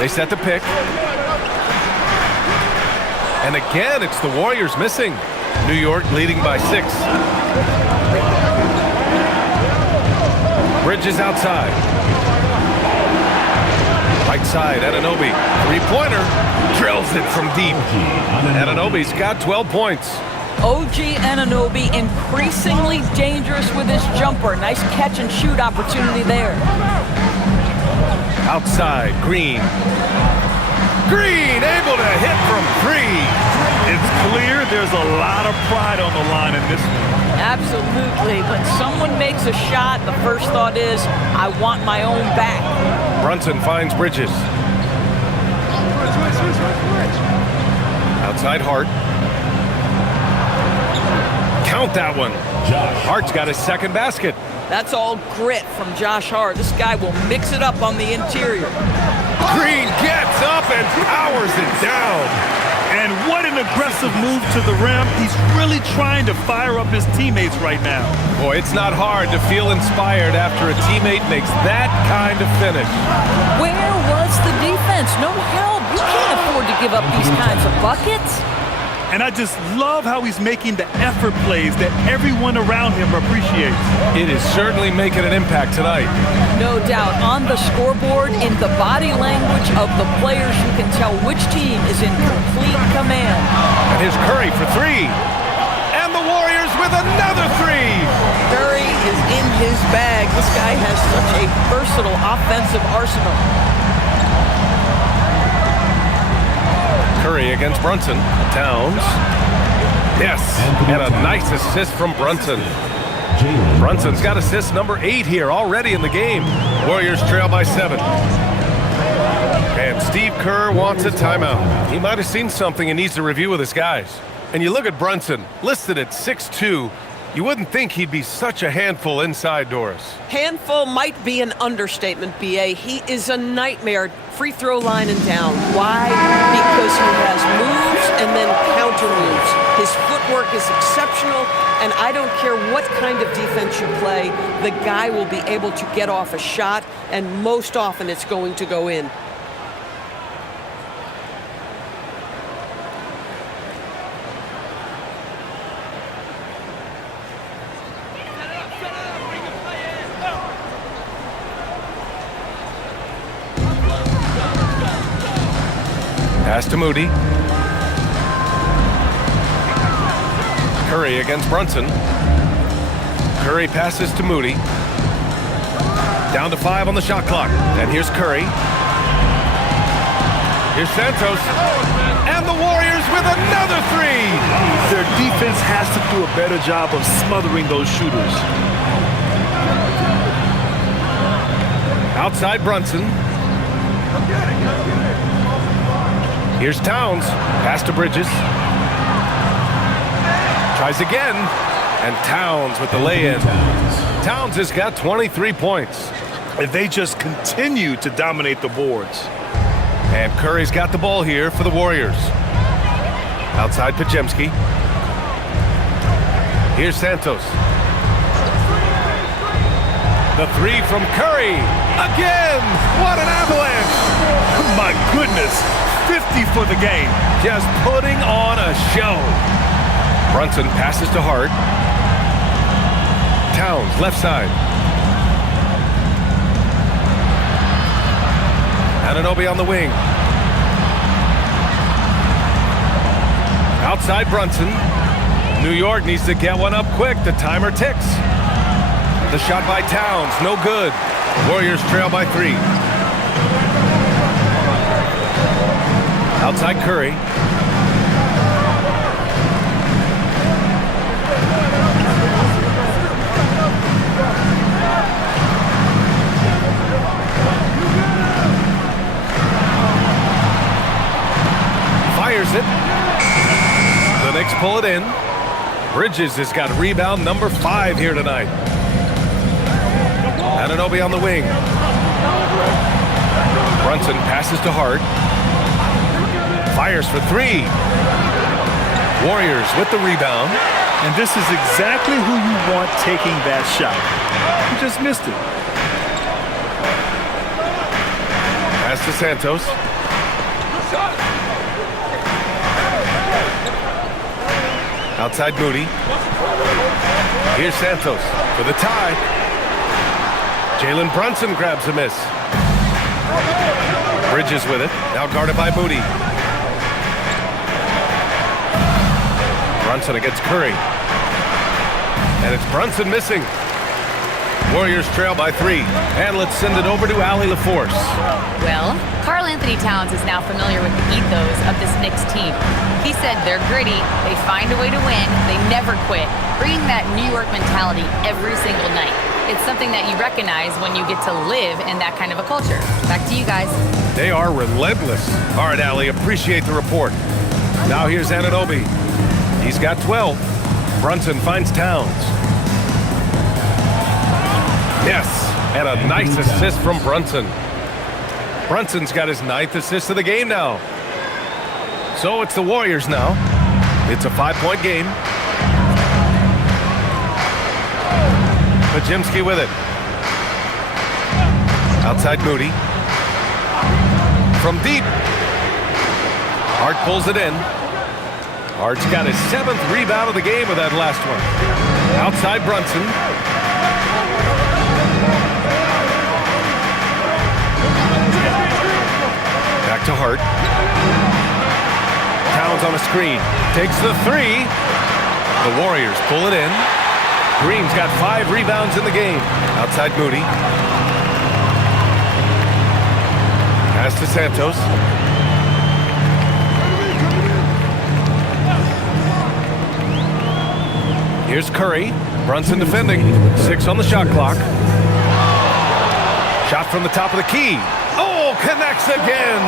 They set the pick. And again, it's the Warriors missing. New York leading by 6. Bridges outside. Right side, Anunoby. Three-pointer. Drills it from deep. Anunoby's got 12 points. OG Anunoby increasingly dangerous with his jumper. Nice catch and shoot opportunity there. Outside, Green. Green able to hit from 3. It's clear there's a lot of pride on the line in this one. Absolutely. When someone makes a shot, the first thought is, I want my own back. Brunson finds Bridges. Outside Hart. Count that one. Hart's got his second basket. That's all grit from Josh Hart. This guy will mix it up on the interior. Green gets up and powers it down. And what an aggressive move to the rim. He's really trying to fire up his teammates right now. Boy, it's not hard to feel inspired after a teammate makes that kind of finish. Where was the defense? No help. You can't afford to give up these kinds of buckets. And I just love how he's making the effort plays that everyone around him appreciates. It is certainly making an impact tonight. No doubt. On the scoreboard, in the body language of the players, you can tell which team is in complete command. And here's Curry for 3. And the Warriors with another 3. Curry is in his bag. This guy has such a versatile offensive arsenal. Curry against Brunson. Towns. Yes, and a nice assist from Brunson. Brunson's got assist number 8 here already in the game. Warriors trail by 7. And Steve Kerr wants a timeout. He might have seen something and needs to review with his guys. And you look at Brunson, listed at 6'2". You wouldn't think he'd be such a handful inside, Doris. Handful might be an understatement, BA. He is a nightmare free throw line and down. Why? Because he has moves and then counter moves. His footwork is exceptional, and I don't care what kind of defense you play, the guy will be able to get off a shot, and most often it's going to go in. Pass to Moody. Curry against Brunson. Curry passes to Moody. Down to 5 on the shot clock. And here's Curry. Here's Santos. And the Warriors with another 3. Their defense has to do a better job of smothering those shooters. Outside Brunson. Here's Towns. Pass to Bridges. Tries again. And Towns with the lay-in. Towns has got 23 points. And they just continue to dominate the boards. And Curry's got the ball here for the Warriors. Outside Pajemski. Here's Santos. The 3 from Curry. Again! What an avalanche! My goodness. 50 for the game. Just putting on a show. Brunson passes to Hart. Towns, left side. Anunoby on the wing. Outside Brunson. New York needs to get one up quick. The timer ticks. The shot by Towns, no good. Warriors trail by 3. Outside Curry. Fires it. The Knicks pull it in. Bridges has got rebound number 5 here tonight. Anunoby on the wing. Brunson passes to Hart. Fires for 3. Warriors with the rebound. And this is exactly who you want taking that shot. You just missed it. Pass to Santos. Outside Moody. Here's Santos for the tie. Jalen Brunson grabs a miss. Bridges with it. Now guarded by Moody. Brunson against Curry. And it's Brunson missing. Warriors trail by 3. And let's send it over to Allie LaForce. Well, Karl Anthony Towns is now familiar with the ethos of this Knicks team. He said they're gritty, they find a way to win, they never quit, bringing that New York mentality every single night. It's something that you recognize when you get to live in that kind of a culture. Back to you guys. They are relentless. All right, Allie, appreciate the report. Now here's Anunoby. He's got 12. Brunson finds Towns. Yes, and a nice assist from Brunson. Brunson's got his 9th assist of the game now. So it's the Warriors now. It's a 5-point game. Pajemski with it. Outside Moody. From deep. Hart pulls it in. Hart's got his 7th rebound of the game with that last one. Outside Brunson. Back to Hart. Towns on a screen. Takes the 3. The Warriors pull it in. Green's got 5 rebounds in the game. Outside Moody. Pass to Santos. Here's Curry. Brunson defending. 6 on the shot clock. Shot from the top of the key. Oh, connects again.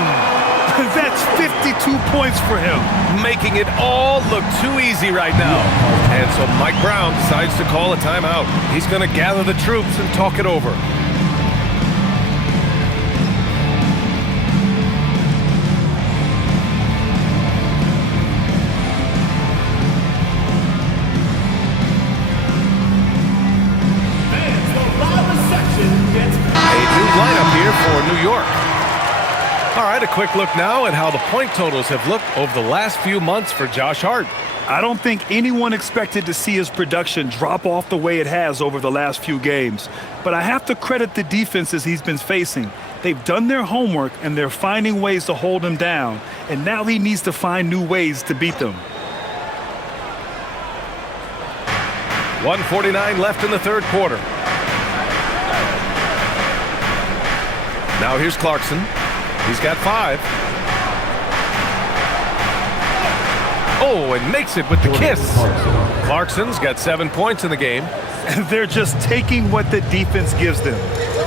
That's 52 points for him. Making it all look too easy right now. And so Mike Brown decides to call a timeout. He's going to gather the troops and talk it over. York. All right, a quick look now at how the point totals have looked over the last few months for Josh Hart. I don't think anyone expected to see his production drop off the way it has over the last few games. But I have to credit the defenses he's been facing. They've done their homework, and they're finding ways to hold him down. And now he needs to find new ways to beat them. 1:49 left in the third quarter. Now here's Clarkson. He's got 5. Oh, and makes it with the kiss. Clarkson's got 7 points in the game. And they're just taking what the defense gives them.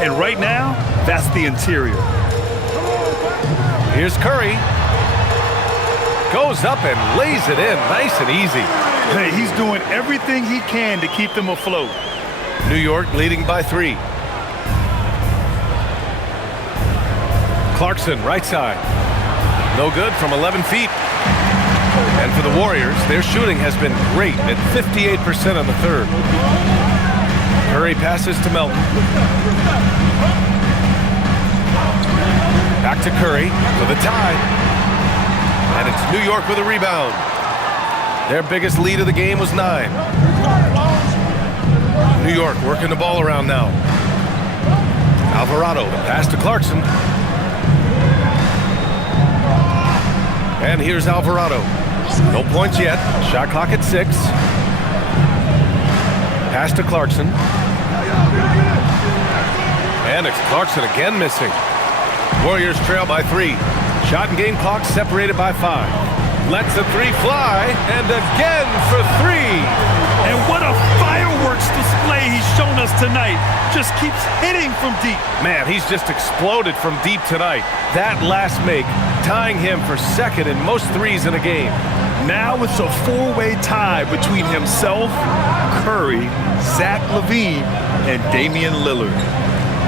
And right now, that's the interior. Here's Curry. Goes up and lays it in nice and easy. Hey, he's doing everything he can to keep them afloat. New York leading by 3. Clarkson, right side. No good from 11 feet. And for the Warriors, their shooting has been great at 58% in the third. Curry passes to Melton. Back to Curry for the tie. And it's New York with a rebound. Their biggest lead of the game was 9. New York working the ball around now. Alvarado, the pass to Clarkson. And here's Alvarado. No points yet. Shot clock at 6. Pass to Clarkson. And it's Clarkson again missing. Warriors trail by 3. Shot and game clock separated by 5. Lets the 3 fly, and again for 3. And what a fireworks display he's shown us tonight. Just keeps hitting from deep. Man, he's just exploded from deep tonight. That last make, tying him for second in most threes in a game. Now it's a 4-way tie between himself, Curry, Zach LaVine, and Damian Lillard.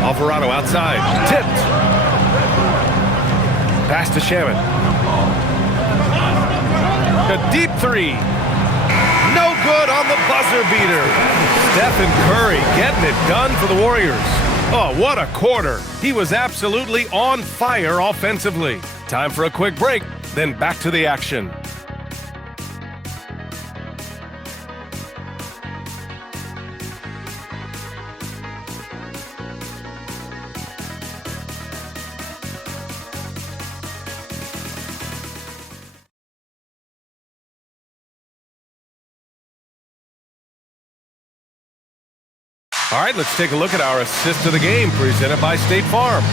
Alvarado outside, tipped. Pass to Shaman. A deep 3. No good on the buzzer beater. Stephen Curry getting it done for the Warriors. Oh, what a quarter. He was absolutely on fire offensively. Time for a quick break, then back to the action. All right, let's take a look at our assist of the game presented by State Farm.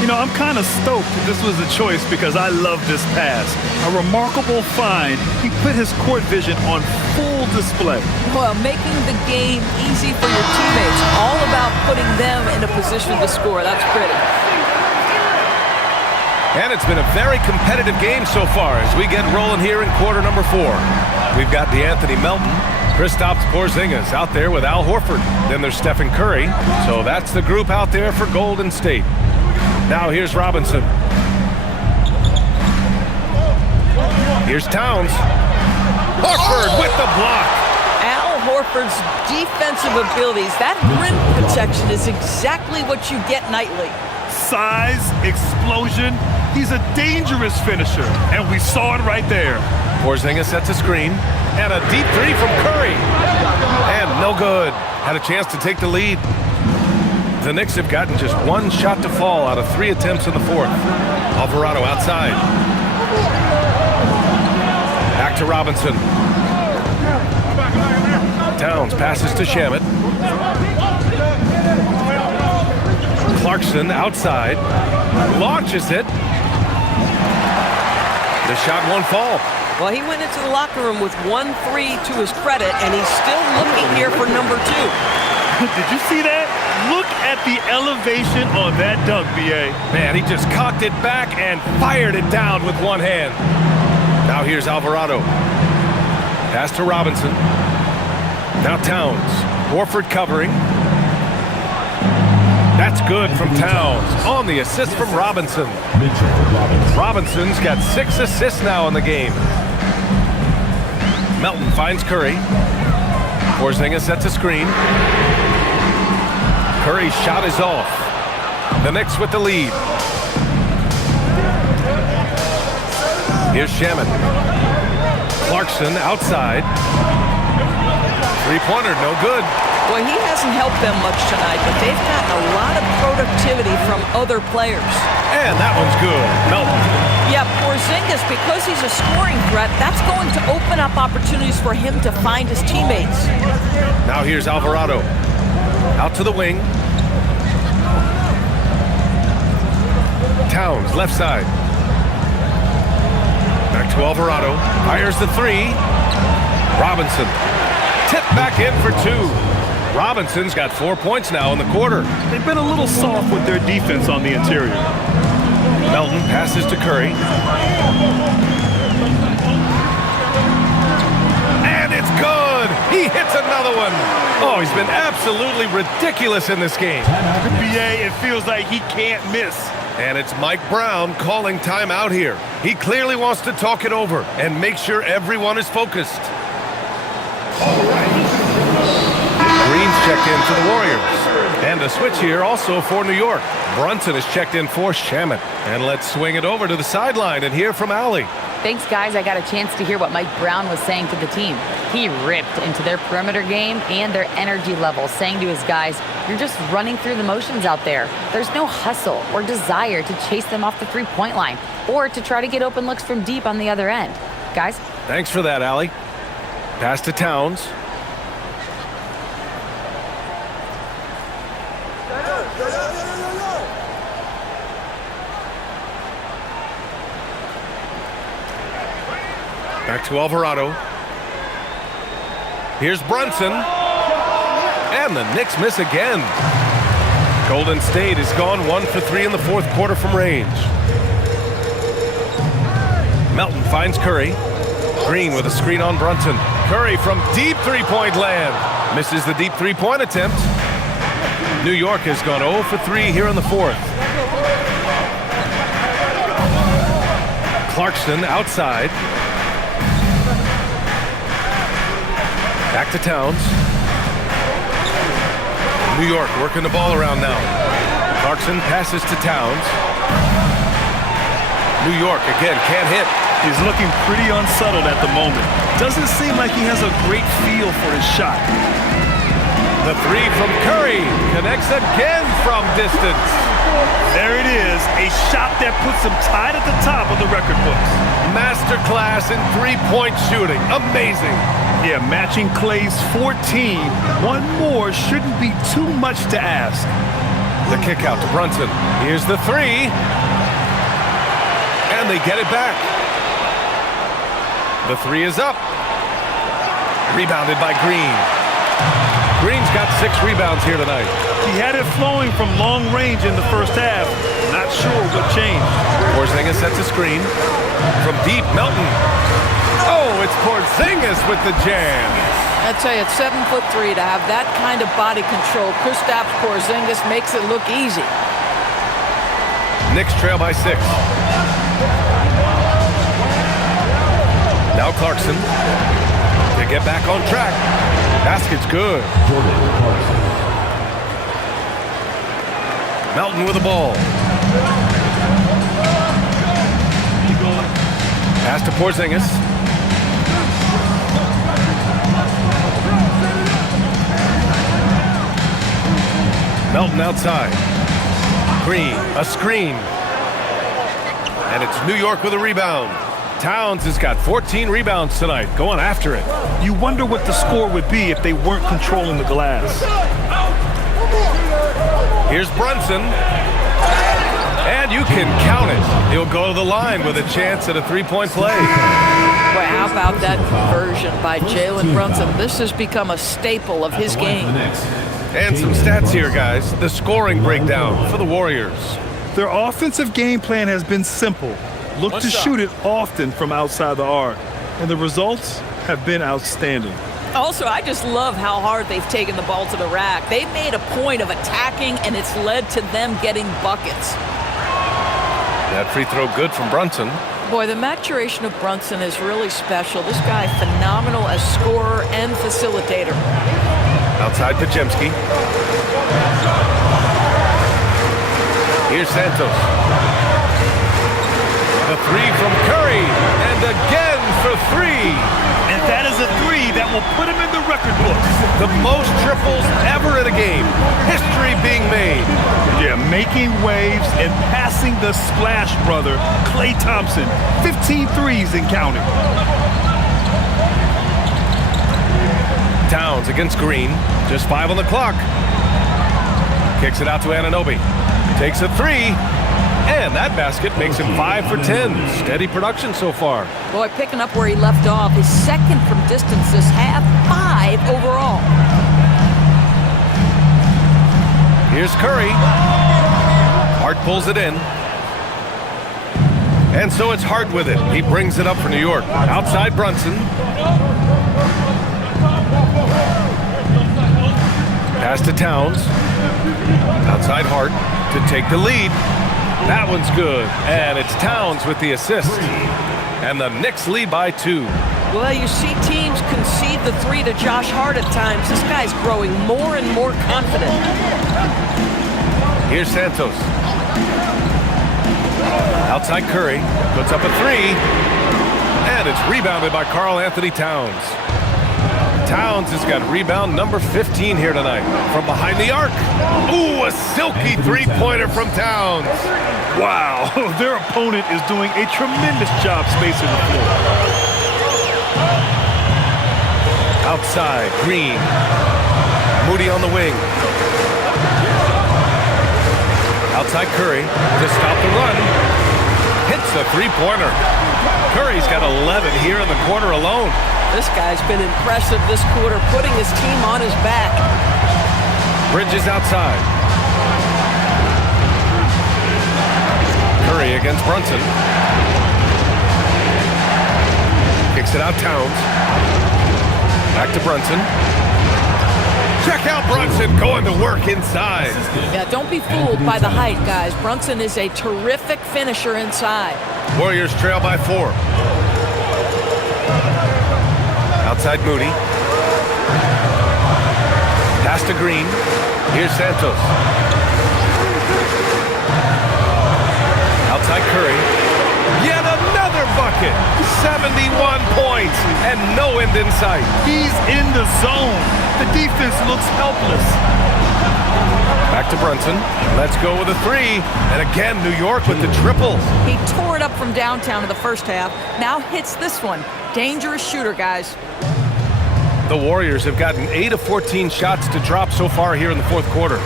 You know, I'm kind of stoked that this was a choice because I love this pass. A remarkable find. He put his court vision on full display. Well, making the game easy for your teammates. All about putting them in a position to score. That's pretty. And it's been a very competitive game so far as we get rolling here in quarter number 4. We've got DeAnthony Melton, Kristaps Porzingis out there with Al Horford. Then there's Stephen Curry. So that's the group out there for Golden State. Now here's Robinson. Here's Towns. Horford with the block. Al Horford's defensive abilities, that rim protection is exactly what you get nightly. Size, explosion. He's a dangerous finisher, and we saw it right there. Porzingis sets a screen, and a deep 3 from Curry. And no good. Had a chance to take the lead. The Knicks have gotten just 1 shot to fall out of 3 attempts in the fourth. Alvarado outside. Back to Robinson. Towns passes to Shamet. Clarkson outside. Launches it. The shot won't fall. Well, he went into the locker room with 1 3 to his credit, and he's still looking here for number 2. Did you see that? Look at the elevation on that dunk, B.A. Man, he just cocked it back and fired it down with one hand. Now here's Alvarado. Pass to Robinson. Now Towns. Horford covering. That's good from Towns on the assist from Robinson. Robinson's got 6 assists now in the game. Melton finds Curry. Porzingis sets a screen. Curry's shot is off. The Knicks with the lead. Here's Shaman. Clarkson outside. Three-pointer, no good. Well, he hasn't helped them much tonight, but they've gotten a lot of productivity from other players. And that one's good. Melton. Yeah, Porzingis, because he's a scoring threat, that's going to open up opportunities for him to find his teammates. Now here's Alvarado. Out to the wing. Towns, left side. Back to Alvarado. Fires the three. Robinson. Tip back in for two. Robinson's got 4 points now in the quarter. They've been a little soft with their defense on the interior. Melton passes to Curry. And it's good! He hits another one! Oh, he's been absolutely ridiculous in this game. NBA, it feels like he can't miss. And it's Mike Brown calling timeout here. He clearly wants to talk it over and make sure everyone is focused. Green's checked in for the Warriors. And a switch here also for New York. Brunson is checked in for Shaman. And let's swing it over to the sideline and hear from Allie. Thanks, guys. I got a chance to hear what Mike Brown was saying to the team. He ripped into their perimeter game and their energy level, saying to his guys, you're just running through the motions out there. There's no hustle or desire to chase them off the three-point line or to try to get open looks from deep on the other end. Guys? Thanks for that, Allie. Pass to Towns. Back to Alvarado. Here's Brunson. And the Knicks miss again. Golden State has gone 1 for 3 in the fourth quarter from range. Melton finds Curry. Green with a screen on Brunson. Curry from deep three-point land. Misses the deep three-point attempt. New York has gone 0 for 3 here in the fourth. Clarkson outside. Back to Towns. New York working the ball around now. Clarkson passes to Towns. New York again can't hit. He's looking pretty unsettled at the moment. Doesn't seem like he has a great feel for his shot. The three from Curry connects again from distance. There it is, a shot that puts him tied at the top of the record books. Masterclass in three-point shooting. Amazing. Yeah, matching Clay's 14. One more shouldn't be too much to ask. The kick out to Brunson. Here's the three. And they get it back. The three is up. Rebounded by Green. Green's got 6 rebounds here tonight. He had it flowing from long range in the first half. Not sure what changed. Porzingis sets a screen. From deep, Melton. Oh, it's Porzingis with the jam. I tell you, at 7'3", to have that kind of body control, Kristaps Porzingis makes it look easy. Knicks trail by 6. Now Clarkson to get back on track. Basket's good. Melton with the ball. Pass to Porzingis. Melton outside. Green, a screen. And it's New York with a rebound. Towns has got 14 rebounds tonight, going after it. You wonder what the score would be if they weren't controlling the glass. Here's Brunson. And you can count it. He'll go to the line with a chance at a three-point play. Boy, how about that conversion by Jalen Brunson? This has become a staple of his game. And some stats here, guys. The scoring breakdown for the Warriors. Their offensive game plan has been simple. Look to shoot it often from outside the arc. And the results have been outstanding. Also, I just love how hard they've taken the ball to the rack. They've made a point of attacking, and it's led to them getting buckets. That free throw good from Brunson. Boy, the maturation of Brunson is really special. This guy, phenomenal as scorer and facilitator. Outside Pajemski. Here's Santos. The three from Curry, and again for three. And that is a three that will put him in the record books. The most triples ever in a game. History being made. Yeah, making waves and passing the splash brother, Klay Thompson. 15 threes and counting. Towns against Green. Just 5 on the clock. Kicks it out to Anunoby. Takes a three. And that basket makes him 5 for 10. Steady production so far. Boy, picking up where he left off. His second from distance this half, 5 overall. Here's Curry. Hart pulls it in. And so it's Hart with it. He brings it up for New York. Outside Brunson. Pass to Towns. Outside Hart to take the lead. That one's good. And it's Towns with the assist. And the Knicks lead by 2. Well, you see teams concede the three to Josh Hart at times. This guy's growing more and more confident. Here's Santos. Outside Curry. Puts up a three. And it's rebounded by Karl Anthony Towns. Towns has got rebound number 15 here tonight. From behind the arc. Ooh, a silky three-pointer from Towns. Wow, their opponent is doing a tremendous job spacing the floor. Outside, Green. Moody on the wing. Outside Curry to stop the run. Hits the three-pointer. Curry's got 11 here in the quarter alone. This guy's been impressive this quarter, putting his team on his back. Bridges outside. Curry against Brunson. Kicks it out Towns. Back to Brunson. Check out Brunson going to work inside. Yeah, don't be fooled by the height, guys. Brunson is a terrific finisher inside. Warriors trail by 4. Outside Moody. Pass to Green. Here's Santos. Outside Curry. Yet another bucket. 71 points and no end in sight. He's in the zone. The defense looks helpless. Back to Brunson. Let's go with a three. And again, New York with the triple. He tore it up from downtown in the first half. Now hits this one. Dangerous shooter, guys. The Warriors have gotten 8 of 14 shots to drop so far here in the fourth quarter.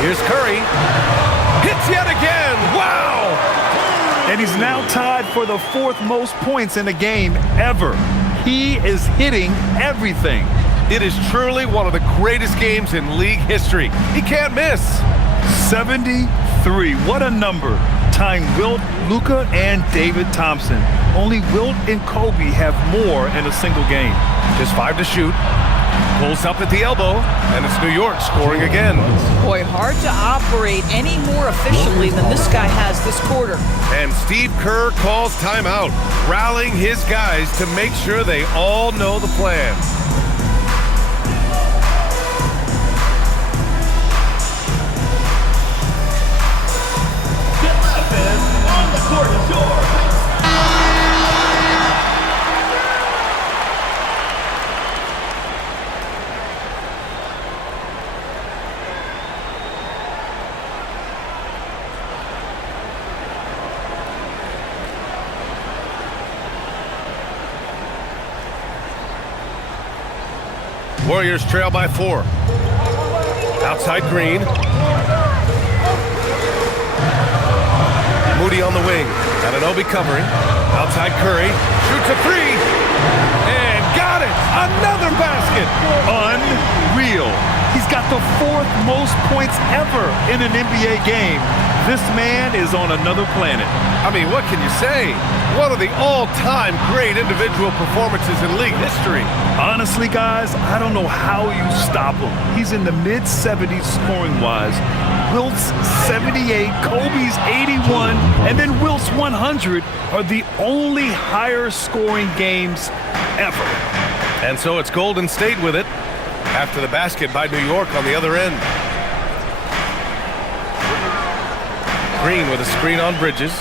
Here's Curry. Hits yet again. Wow! And he's now tied for the 4th most points in a game ever. He is hitting everything. It is truly one of the greatest games in league history. He can't miss. 73. What a number. Tying Wilt, Luka, and David Thompson. Only Wilt and Kobe have more in a single game. Just 5 to shoot. Pulls up at the elbow, and it's New York scoring again. Boy, hard to operate any more efficiently than this guy has this quarter. And Steve Kerr calls timeout, rallying his guys to make sure they all know the plan. On the court is yours. Warriors trail by 4. Outside Green. Moody on the wing. Anunoby covering. Outside Curry. Shoots a three. And got it. Another basket. Unreal. He's got the 4th most points ever in an NBA game. This man is on another planet. I mean, what can you say? One of the all-time great individual performances in league history. Honestly, guys, I don't know how you stop him. He's in the mid-70s scoring-wise. Wilt's 78, Kobe's 81, and then Wilt's 100 are the only higher-scoring games ever. And so it's Golden State with it after the basket by New York on the other end. Green with a screen on Bridges.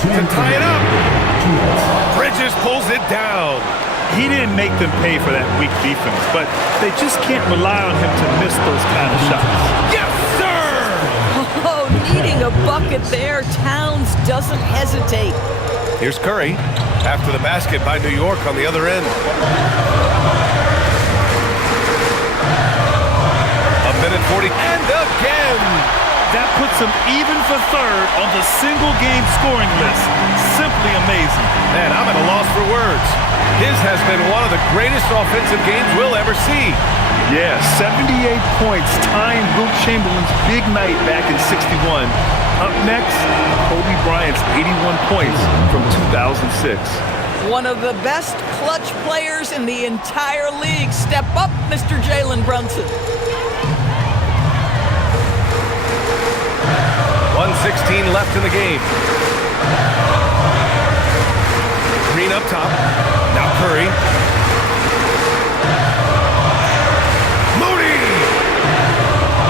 To tie it up. Bridges pulls it down. He didn't make them pay for that weak defense, but they just can't rely on him to miss those kind of shots. Yes, sir! Oh, needing a bucket there. Towns doesn't hesitate. Here's Curry after the basket by New York on the other end. A minute 40, and again! That puts him even for third on the single-game scoring list. Simply amazing. Man, I'm at a loss for words. His has been one of the greatest offensive games we'll ever see. Yeah, 78 points, tying Wilt Chamberlain's big night back in '61. Up next, Kobe Bryant's 81 points from 2006. One of the best clutch players in the entire league. Step up, Mr. Jalen Brunson. 1:16 left in the game. Green up top. Now Curry. Moody!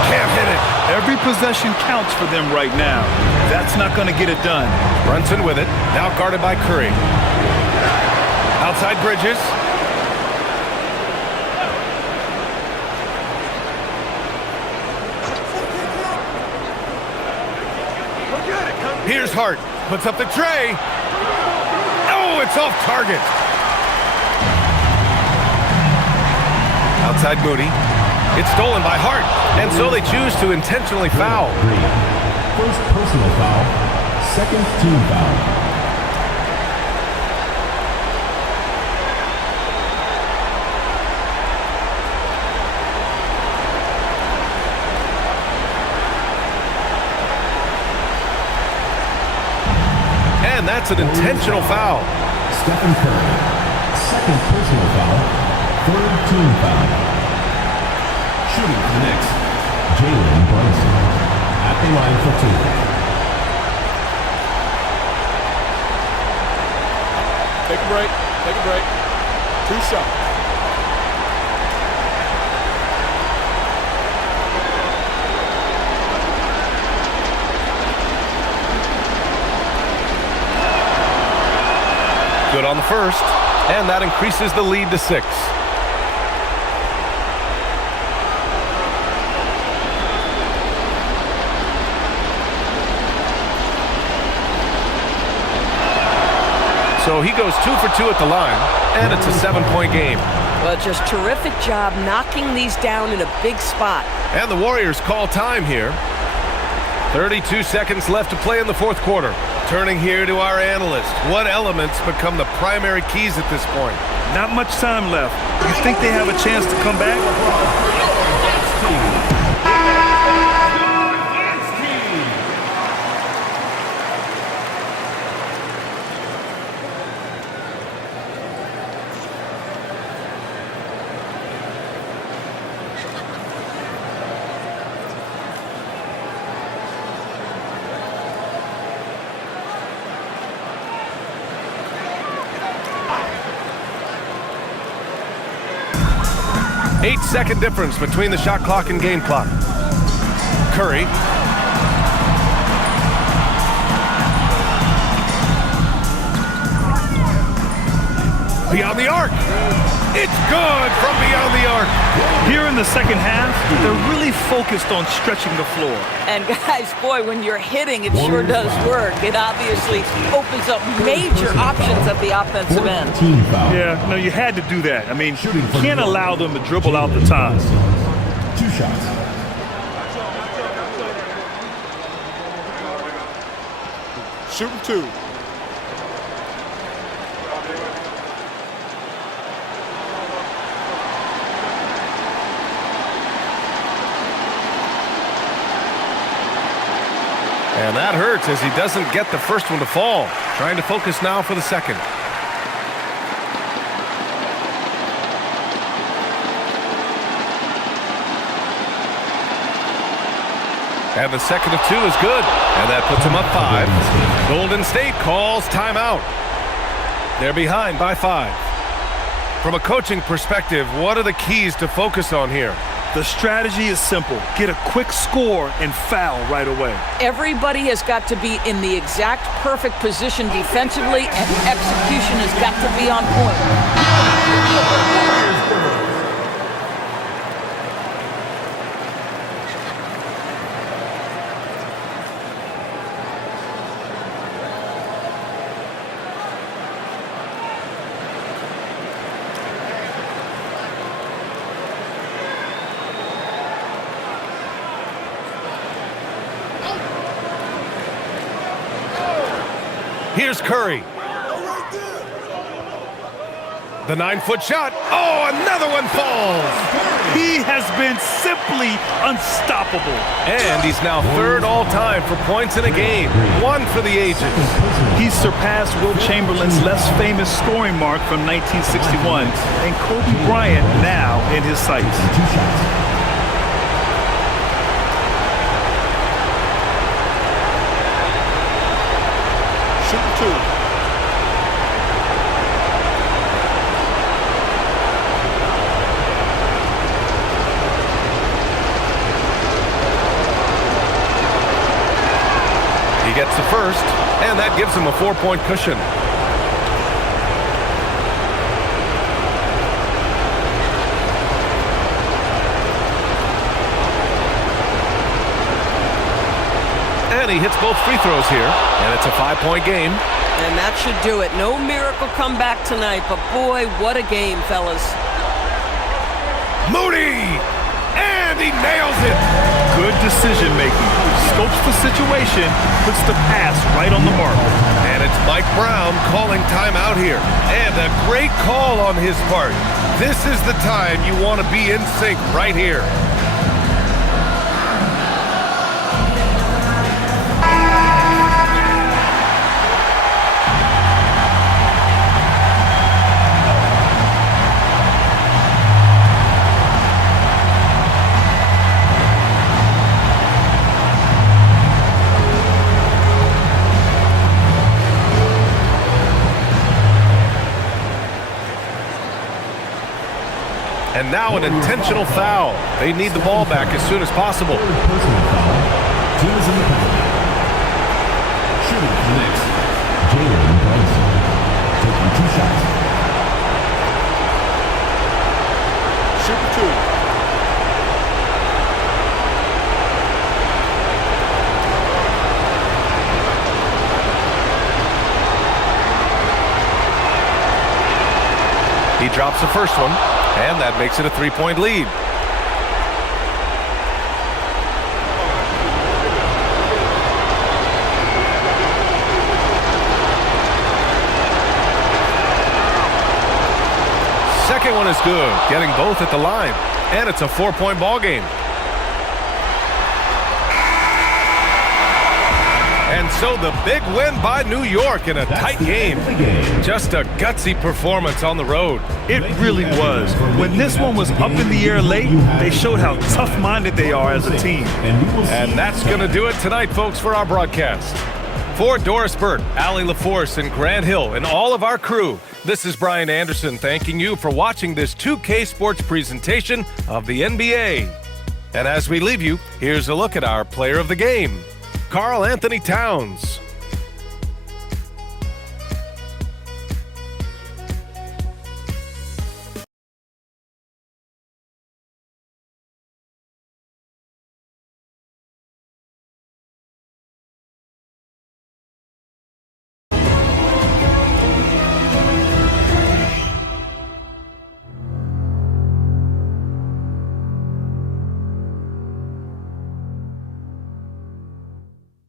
Can't hit it. Every possession counts for them right now. That's not going to get it done. Brunson with it. Now guarded by Curry. Outside Bridges. Here's Hart. Puts up the tray. Oh, it's off target. Outside Moody. It's stolen by Hart. And so they choose to intentionally foul. First personal foul, second team foul. And that's an intentional foul. Stephen Curry, second personal foul, third team foul. Shooting for the Knicks, Jalen Brunson, at the line for two. Take a break. Take a break. 2 shots. Good on the first, and that increases the lead to 6. So he goes 2 for 2 at the line, and it's a 7-point game. Well, just terrific job knocking these down in a big spot. And the Warriors call time here. 32 seconds left to play in the fourth quarter. Turning here to our analyst. What elements become the primary keys at this point? Not much time left. You think they have a chance to come back? 8-second difference between the shot clock and game clock. Curry. Beyond the arc. It's good from beyond the arc. Here in the second half, they're really focused on stretching the floor. And guys, boy, when you're hitting, it sure does work. It obviously opens up major options at the offensive end. Yeah, no, you had to do that. I mean, you can't allow them to dribble out the time. 2 shots. Shooting 2. And that hurts as he doesn't get the first one to fall. Trying to focus now for the second. And the second of 2 is good. And that puts him up 5. Golden State calls timeout. They're behind by 5. From a coaching perspective, what are the keys to focus on here? The strategy is simple. Get a quick score and foul right away. Everybody has got to be in the exact perfect position defensively, and execution has got to be on point. Here's Curry. The 9-foot shot. Oh, another one falls. He has been simply unstoppable. And he's now third all-time for points in a game. One for the ages. He's surpassed Wilt Chamberlain's less famous scoring mark from 1961 and Kobe Bryant now in his sights. Shooting two. He gets the first, and that gives him a 4-point cushion. And he hits both free throws here, and it's a 5-point game. And that should do it. No miracle comeback tonight, but boy, what a game, fellas. Moody! And he nails it! Good decision making. Scopes the situation, puts the pass right on the mark. And it's Mike Brown calling timeout here. And a great call on his part. This is the time you want to be in sync right here. And now an intentional foul. They need the ball back as soon as possible. Personal foul. Team is in the penalty. Shooting for the Knicks, Jalen Brunson. Taking 2 shots. Shooting two. He drops the first one, and that makes it a 3-point lead. Second one is good, getting both at the line, and it's a 4-point ball game. And so the big win by New York in a tight game. Just a gutsy performance on the road. It really was. When this one was up in the air late, they showed how tough-minded they are as a team. And that's going to do it tonight, folks, for our broadcast. For Doris Burt, Allie LaForce, and Grant Hill, and all of our crew, this is Brian Anderson thanking you for watching this 2K Sports presentation of the NBA. And as we leave you, here's a look at our player of the game. Karl Anthony Towns.